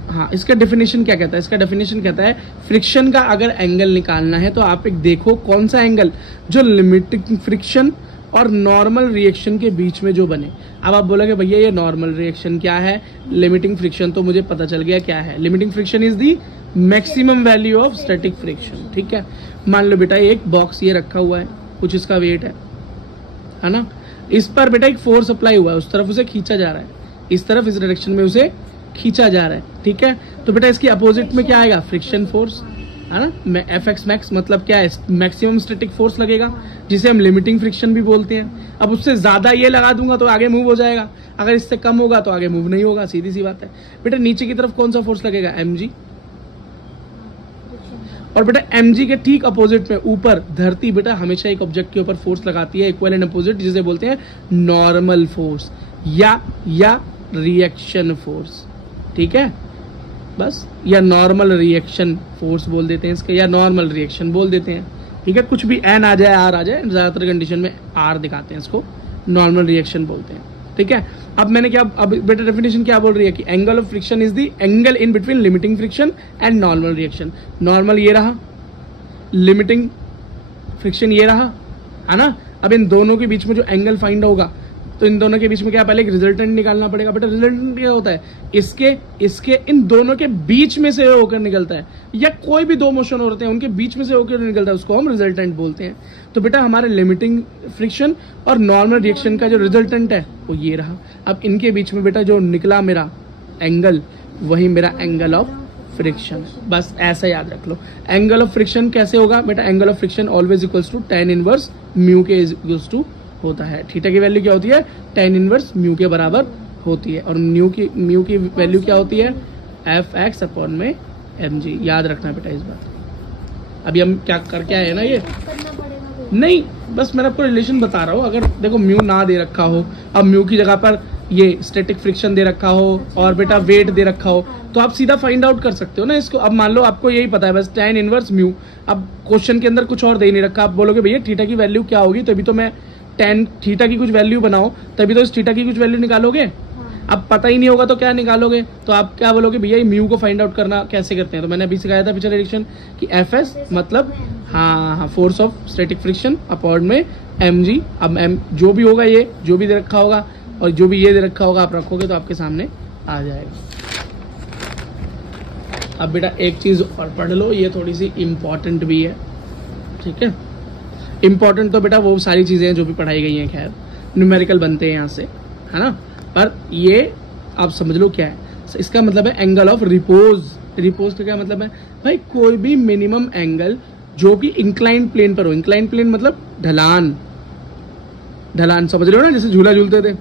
हाँ, इसका डेफिनेशन क्या कहता है? इसका डेफिनेशन कहता है फ्रिक्शन का अगर एंगल निकालना है तो आप एक देखो कौन सा एंगल जो लिमिटिंग फ्रिक्शन और नॉर्मल रिएक्शन के बीच में जो बने। अब आप बोलोगे भैया ये नॉर्मल रिएक्शन क्या है, लिमिटिंग फ्रिक्शन तो मुझे पता चल गया क्या है। Limiting friction is the maximum value of static friction, ठीक है। मान लो बेटा एक बॉक्स ये रखा हुआ है, कुछ इसका वेट है ना। इस पर बेटा एक फोर्स अप्लाई हुआ है, उस तरफ उसे खींचा जा रहा है, इस तरफ इस डायरेक्शन में उसे खींचा जा रहा है, ठीक है। तो बेटा इसकी अपोजिट में क्या आएगा? फ्रिक्शन फोर्स, है ना। एफ मैक्स मतलब क्या है? मैक्सिमम स्टैटिक फोर्स लगेगा, जिसे हम लिमिटिंग फ्रिक्शन भी बोलते हैं। अब उससे ज्यादा ये लगा दूंगा तो आगे मूव हो जाएगा, अगर इससे कम होगा तो आगे मूव नहीं होगा, सीधी सी बात है। बेटा नीचे की तरफ कौन सा फोर्स लगेगा? mg। और बेटा mg के ठीक अपोजिट में ऊपर धरती बेटा हमेशा एक ऑब्जेक्ट के ऊपर फोर्स लगाती है, इक्वल एंड अपोजिट, जिसे बोलते हैं नॉर्मल फोर्स या रिएक्शन फोर्स, ठीक है। बस, या नॉर्मल रिएक्शन फोर्स बोल देते हैं इसके, या नॉर्मल रिएक्शन बोल देते हैं, ठीक है। कुछ भी एन आ जाए, आर आ जाए, ज्यादातर कंडीशन में आर दिखाते हैं, इसको नॉर्मल रिएक्शन बोलते हैं, ठीक है। अब मैंने क्या, अब बेटा डेफिनेशन क्या बोल रही है कि angle of friction is the angle in between limiting friction and normal reaction. Normal ये रहा, लिमिटिंग फ्रिक्शन ये रहा, है ना। अब इन दोनों के बीच में जो एंगल फाइंड होगा, तो इन दोनों के बीच में क्या, पहले एक रिजल्टेंट निकालना पड़ेगा। बेटा रिजल्टेंट क्या होता है? इसके इन दोनों के बीच में से होकर निकलता है, या कोई भी दो मोशन होते हैं उनके बीच में से होकर निकलता है, उसको हम रिजल्टेंट बोलते हैं। तो बेटा हमारे लिमिटिंग फ्रिक्शन और नॉर्मल रिएक्शन का जो रिजल्टेंट है वो ये रहा। अब इनके बीच में बेटा जो निकला मेरा एंगल, वही मेरा एंगल ऑफ फ्रिक्शन। बस ऐसा याद रख लो। एंगल ऑफ फ्रिक्शन कैसे होगा बेटा? Angle of friction always equals to tan inverse mu के इक्वल्स टू होता है। थीटा की वैल्यू क्या होती है? tan इनवर्स म्यू के बराबर होती है। और म्यू की वैल्यू क्या होती है? fx अपॉन में mg। याद रखना बेटा इस बात। अभी हम क्या करके आए हैं ना, ये नहीं, बस मैं आपको रिलेशन बता रहा हूँ। अगर देखो म्यू ना दे रखा हो, अब म्यू की जगह पर ये स्टैटिक फ्रिक्शन दे रखा हो और बेटा वेट दे रखा हो, तो आप सीधा फाइंड आउट कर सकते हो ना इसको। अब मान लो आपको यही पता है बस tan इनवर्स म्यू, अब क्वेश्चन के अंदर कुछ और दे नहीं रखा, आप बोलोगे भैया थीटा की वैल्यू क्या होगी, तभी तो मैं tan थीटा की कुछ वैल्यू बनाओ, तभी तो इस थीटा की कुछ वैल्यू निकालोगे। अब पता ही नहीं होगा तो क्या निकालोगे? तो आप क्या बोलोगे, भैया म्यू को फाइंड आउट करना कैसे करते हैं? तो मैंने अभी सिखाया था पिछले रिएक्शन कि एफएस मतलब हाँ force of static friction upon में mg। अब जो भी होगा, ये जो भी दे रखा होगा और जो भी ये दे रखा होगा आप रखोगे तो आपके सामने आ जाएगा। अब बेटा एक चीज और पढ़ लो, ये थोड़ी सी इम्पोर्टेंट भी है, ठीक है। इम्पोर्टेंट तो बेटा वो सारी चीजें हैं जो भी पढ़ाई गई हैं, खैर न्यूमेरिकल बनते हैं यहाँ से, है ना। पर ये आप समझ लो क्या है, इसका मतलब है एंगल ऑफ रिपोज। रिपोज का क्या मतलब है भाई, कोई भी मिनिमम एंगल जो कि इंक्लाइन प्लेन पर हो। इंक्लाइन प्लेन मतलब ढलान, ढलान समझ रहे हो ना, जैसे झूला झूलते थे,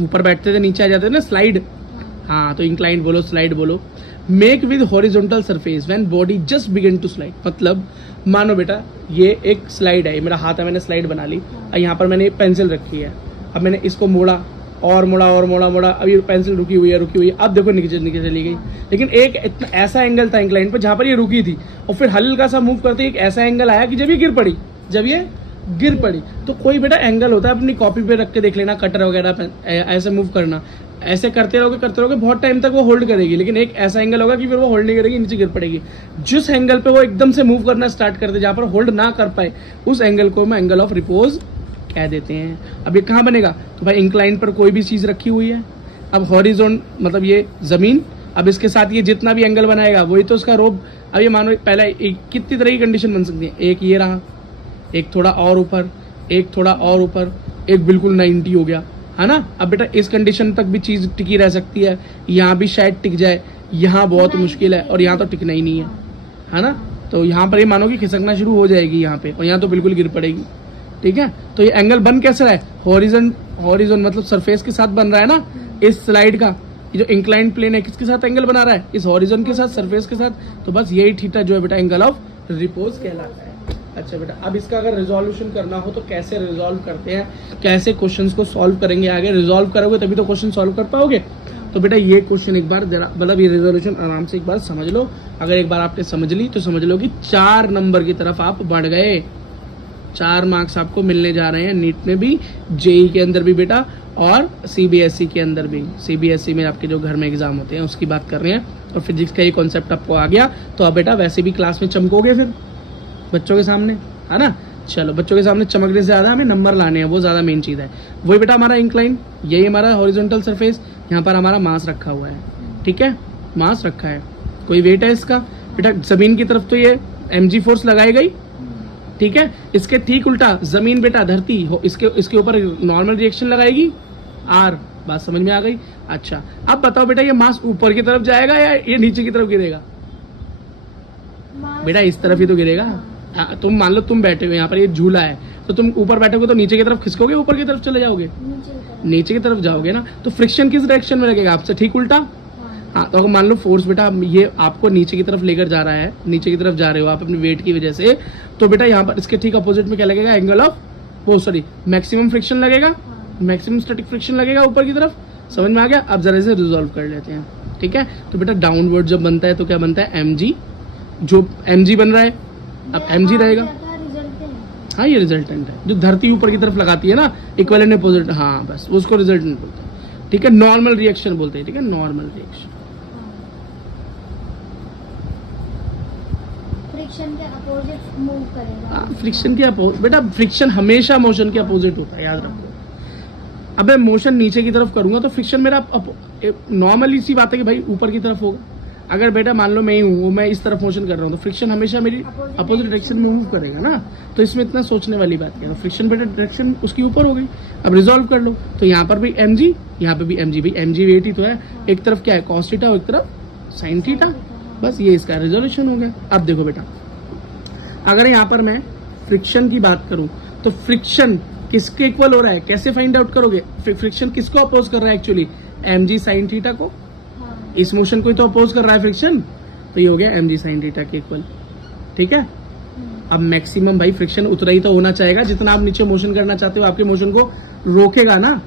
ऊपर बैठते थे नीचे आ जाते थे ना, स्लाइड। हाँ तो इंक्लाइन बोलो, स्लाइड बोलो। Make with horizontal surface when body just begin to slide. मतलब मानो बेटा ये एक स्लाइड है, मेरा हाथ है, मैंने स्लाइड बना ली, और यहाँ पर मैंने पेंसिल रखी है, अब मैंने इसको मोड़ा और मोड़ा और मोड़ा, अब ये पेंसिल रुकी हुई है, अब देखो नीचे नीचे चली गई। लेकिन एक इतना ऐसा एंगल था इंक्लाइन पर जहां पर ये रुकी थी, और फिर हल्का सा मूव करते एक ऐसा एंगल आया कि जब ये गिर पड़ी। तो कोई बेटा एंगल होता है, अपनी कॉपी पे रख के देख लेना, कटर वगैरह ऐसे मूव करना, ऐसे करते रहोगे बहुत टाइम तक वो होल्ड करेगी। लेकिन एक ऐसा एंगल होगा कि फिर वो होल्ड नहीं करेगी, नीचे गिर पड़ेगी। जिस एंगल पे वो एकदम से मूव करना स्टार्ट कर दे, जहां पर होल्ड ना कर पाए, उस एंगल को हम एंगल ऑफ रिपोज कह देते हैं। अब ये कहाँ बनेगा, तो भाई इंक्लाइन पर कोई भी चीज रखी हुई है, अब हॉरिजॉन मतलब ये जमीन, अब इसके साथ ये जितना भी एंगल बनाएगा वही तो उसका रोब। अब ये मानो पहले कितनी तरह की कंडीशन बन सकती है, एक ये रहा, एक थोड़ा और ऊपर, एक थोड़ा और ऊपर, एक बिल्कुल 90 हो गया, है ना। अब बेटा इस कंडीशन तक भी चीज टिकी रह सकती है, यहाँ भी शायद टिक जाए, यहाँ बहुत मुश्किल है, और यहाँ तो टिकना ही नहीं है ना। तो यहाँ पर ये मानो कि खिसकना शुरू हो जाएगी यहाँ पे, और यहाँ तो बिल्कुल गिर पड़ेगी, ठीक है। तो ये एंगल बन कैसे रहा है, हॉरिजॉन मतलब सरफेस के साथ बन रहा है ना, इस स्लाइड का। ये जो इंक्लाइन प्लेन है किसके साथ एंगल बना रहा है, इस हॉरिजॉन के साथ, सरफेस के साथ। तो बस यही थीटा जो है बेटा एंगल ऑफ रिपोज कहलाता है। अच्छा बेटा, अब इसका अगर रिजोल्यूशन करना हो तो कैसे रिजॉल्व करते हैं, कैसे क्वेश्चंस को सॉल्व करेंगे, आगे रिजॉल्व करोगे तभी तो क्वेश्चन सॉल्व कर पाओगे। तो बेटा ये क्वेश्चन एक बार जरा मतलब ये रिजोल्यूशन आराम से एक बार समझ लो। अगर एक बार आपने समझ ली तो समझ लो कि 4 नंबर की तरफ आप बढ़ गए। 4 मार्क्स आपको मिलने जा रहे हैं नीट में भी, जेई के अंदर भी बेटा, और सीबीएसई के अंदर भी। सीबीएसई में आपके जो घर में एग्जाम होते हैं उसकी बात कर रहे हैं। और फिजिक्स का ये कॉन्सेप्ट आपको आ गया तो अब बेटा वैसे भी क्लास में चमकोगे फिर बच्चों के सामने, है ना। चलो बच्चों के सामने चमकने से ज्यादा हमें नंबर लाने हैं, वो ज्यादा मेन चीज है। वही बेटा हमारा इंक्लाइन, यही हमारा हॉरिजॉन्टल सरफेस, यहाँ पर हमारा मास रखा हुआ है, ठीक है, मास रखा है। कोई वेट है इसका बेटा, जमीन की तरफ तो ये mg फोर्स लगाई गई, ठीक है। इसके ठीक उल्टा जमीन बेटा धरती हो, इसके ऊपर नॉर्मल रिएक्शन लगाएगी r। बात समझ में आ गई। अच्छा अब बताओ बेटा ये मास ऊपर की तरफ जाएगा या ये नीचे की तरफ गिरेगा, बेटा इस तरफ ही तो गिरेगा। तुम मान लो तुम बैठे हो यहाँ पर, ये झूला है, तो तुम ऊपर बैठोगे तो नीचे की तरफ खिसकोगे, ऊपर की तरफ चले जाओगे, नीचे की तरफ जाओगे ना। तो फ्रिक्शन किस डायरेक्शन में लगेगा, आपसे ठीक उल्टा। हाँ तो मान लो फोर्स बेटा ये आपको नीचे की तरफ लेकर जा रहा है, नीचे की तरफ जा रहे हो आप अपने वेट की वजह से, तो बेटा यहाँ पर इसके ठीक अपोजिट में क्या लगेगा, एंगल ऑफ वो सॉरी मैक्सिमम फ्रिक्शन लगेगा, मैक्सिमम स्टैटिक फ्रिक्शन लगेगा ऊपर की तरफ। समझ में आ गया। अब जरा इसे रिजॉल्व कर लेते हैं, ठीक है। तो बेटा डाउनवर्ड जब बनता है तो क्या बनता है, mg, जो mg बन रहा है अब mg रहेगा। हाँ ये रिजल्टेंट है, जो धरती ऊपर की तरफ लगाती है ना, इक्विवेलेंट अपोजिट, हाँ बस उसको रिजल्टेंट बोलते हैं, ठीक है। नॉर्मल रिएक्शन बोलते हैं, ठीक है, नॉर्मल रिएक्शन। फ्रिक्शन के अपोजिट मूव करेगा। फ्रिक्शन के अपोजिट बेटा, फ्रिक्शन हमेशा मोशन के अपोजिट होता है, याद रखो। अब मैं मोशन नीचे की तरफ करूंगा तो फ्रिक्शन मेरा नॉर्मली सी बात है कि भाई ऊपर की तरफ होगा। अगर बेटा मान लो मैं ही हूँ, मैं इस तरफ मोशन कर रहा हूँ, तो फ्रिक्शन हमेशा मेरी अपोजिट डायरेक्शन में मूव करेगा ना। तो इसमें इतना सोचने वाली बात क्या है, फ्रिक्शन बेटा डायरेक्शन उसकी ऊपर हो गई। अब रिजॉल्व कर लो, तो यहाँ पर भी mg, यहाँ पे भी mg, भाई mg वेट ही तो है, एक तरफ क्या है cos थीटा और एक तरफ sin थीटा, बस ये इसका रिजोल्यूशन हो गया। अब देखो बेटा, अगर यहाँ पर मैं फ्रिक्शन की बात करूँ तो फ्रिक्शन किसके इक्वल हो रहा है, कैसे फाइंड आउट करोगे, फ्रिक्शन किसको अपोज कर रहा है एक्चुअली, mg sin थीटा को। इस मोशन को ही तो अपोज कर रहा है फ्रिक्शन, तो ये हो गया mg sin थीटा के इक्वल, ठीक है। अब मैक्सिमम भाई फ्रिक्शन उतना ही तो होना चाहेगा जितना आप नीचे मोशन करना चाहते हो, आपके मोशन को रोकेगा ना,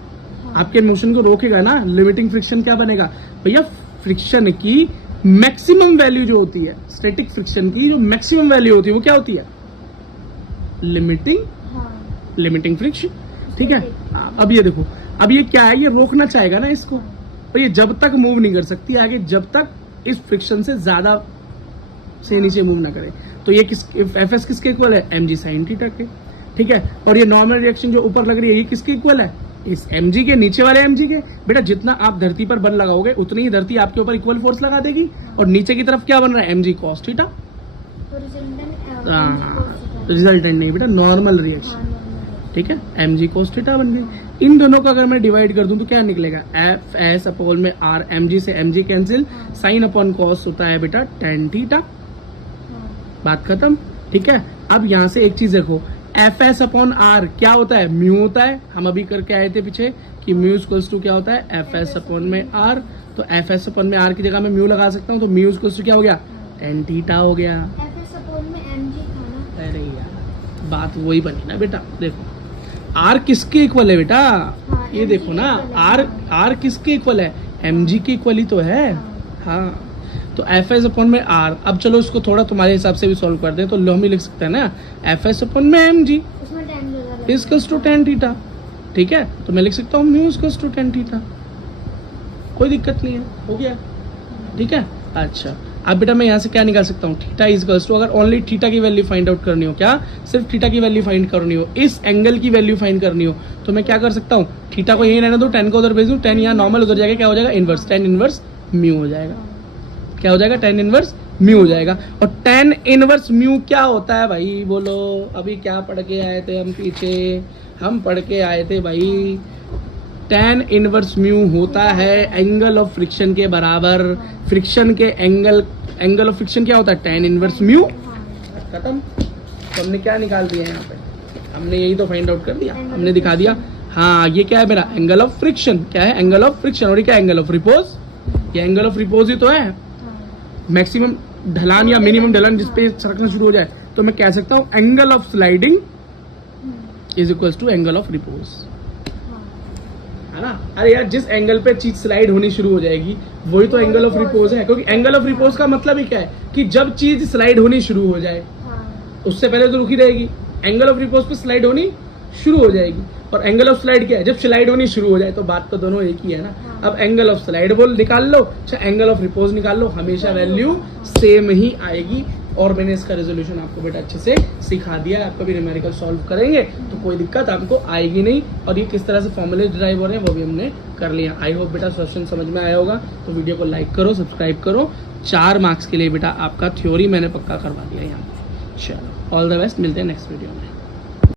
आपके मोशन को रोकेगा ना। लिमिटिंग फ्रिक्शन क्या बनेगा भैया, फ्रिक्शन की मैक्सिमम वैल्यू जो होती है, स्टैटिक फ्रिक्शन की जो मैक्सिमम वैल्यू होती है वो क्या होती है, लिमिटिंग फ्रिक्शन, ठीक है। अब ये देखो, अब ये क्या है, ये रोकना चाहेगा ना इसको, और ये जब तक मूव नहीं कर सकती आगे जब तक इस फ्रिक्शन से ज्यादा से नीचे मूव ना करे। तो ये एफ एस किसके इक्वल है, mg sin थीटा के, ठीक है। और ये नॉर्मल रिएक्शन जो ऊपर लग रही है ये किसके इक्वल है, इस mg के नीचे वाले mg के। बेटा जितना आप धरती पर बल लगाओगे उतनी ही धरती आपके ऊपर इक्वल फोर्स लगा देगी। और नीचे की तरफ क्या बन रहा है, mg cos थीटा। तो रिजल्टेंट हाँ, रिजल्टेंट नहीं बेटा, नॉर्मल रिएक्शन, नॉर्मल ठीक है, mg cos थीटा बन गई। इन दोनों को अगर मैं डिवाइड कर दूं तो क्या निकलेगा, एफ एस अपॉन में आर, mg से mg cancel, sine upon cos होता है बेटा tan थीटा। बात खत्म, ठीक है। अब यहाँ से एक चीज देखो, एफ एस अपॉन आर क्या होता है, म्यू होता है। हम अभी करके आए थे पीछे कि म्यू इक्वल्स टू क्या होता है, एफ एस अपॉन में आर। तो एफ एस अपॉन में आर की जगह मैं म्यू लगा सकता हूँ, तो म्यू इक्वल्स टू क्या हो गया, tan थीटा हो गया। एफएस अपॉन में mg था ना। अरे यार बात वही बनी ना बेटा। देखो आर किसके इक्वल है बेटा, हाँ, ये mg देखो ना, के equal है। आर किसके इक्वल है, mg के इक्वल ही तो है। हाँ तो एफ एस अपॉन में आर। अब चलो इसको थोड़ा तुम्हारे हिसाब से भी सॉल्व कर दे, तो लो हम ही लिख सकते हैं ना, एफ एस अपॉन में mg उसमें tan लगा इक्वल्स टू tan थीटा, ठीक है। तो मैं लिख सकता हूँ mu equals to tan theta, कोई दिक्कत नहीं है, हो गया, ठीक है। अच्छा अब बेटा मैं यहाँ से क्या निकाल सकता हूँ, थीटा इक्वल्स टू, अगर ओनली थीटा की वैल्यू फाइंड आउट करनी हो, क्या सिर्फ थीटा की वैल्यू फाइंड करनी हो, इस एंगल की वैल्यू फाइंड करनी हो, तो मैं क्या कर सकता हूँ, थीटा को यही रहने दो, tan को उधर भेज दूँ, tan यहाँ नॉर्मल उधर जाएगा, क्या हो जाएगा, इनवर्स, tan इनवर्स म्यू हो जाएगा। क्या हो जाएगा, tan इनवर्स म्यू हो जाएगा। और tan इनवर्स म्यू क्या होता है भाई, बोलो। अभी क्या पढ़ के आए थे हम पीछे, हम पढ़ के आए थे भाई, tan इनवर्स म्यू होता है एंगल ऑफ फ्रिक्शन के बराबर। फ्रिक्शन के एंगल ऑफ फ्रिक्शन क्या होता है, tan इनवर्स म्यू। खत्म। तो हमने क्या निकाल दिया यहाँ पे, हमने यही तो फाइंड आउट कर दिया, हमने दिखा दिया। हाँ ये क्या है मेरा, एंगल ऑफ फ्रिक्शन। क्या है, एंगल ऑफ फ्रिक्शन। और ये क्या, एंगल ऑफ रिपोज। ये एंगल ऑफ रिपोज ही तो है, मैक्सिमम ढलान या मिनिमम ढलान जिसपे सरकना शुरू हो जाए, तो मैं कह सकता हूँ angle of sliding is equals to angle of repose, है ना। अरे यार जिस एंगल पे चीज स्लाइड होनी शुरू हो जाएगी वही तो एंगल ऑफ रिपोज है, क्योंकि एंगल ऑफ रिपोज का मतलब ही क्या है कि जब चीज स्लाइड होनी शुरू हो जाए, उससे पहले तो रुकी रहेगी, एंगल ऑफ रिपोज पे स्लाइड होनी शुरू हो जाएगी। और एंगल ऑफ स्लाइड क्या है, जब स्लाइड होनी शुरू हो जाए, तो बात तो दोनों एक ही है ना। अब एंगल ऑफ स्लाइड बोल निकाल लो, अच्छा एंगल ऑफ रिपोज निकाल लो, हमेशा वैल्यू सेम ही आएगी। और मैंने इसका रेजोल्यूशन आपको बेटा अच्छे से सिखा दिया है, आपका भी न्यूमेरिकल सॉल्व करेंगे तो कोई दिक्कत आपको आएगी नहीं। और ये किस तरह से फॉर्मूले डिराइव हो रहे हैं वो भी हमने कर लिया। आई होप बेटा क्वेश्चन समझ में आया होगा, तो वीडियो को लाइक करो, सब्सक्राइब करो। 4 मार्क्स के लिए बेटा आपका थ्योरी मैंने पक्का करवा दिया यहाँ पे। चलो ऑल द बेस्ट, मिलते हैं नेक्स्ट वीडियो में।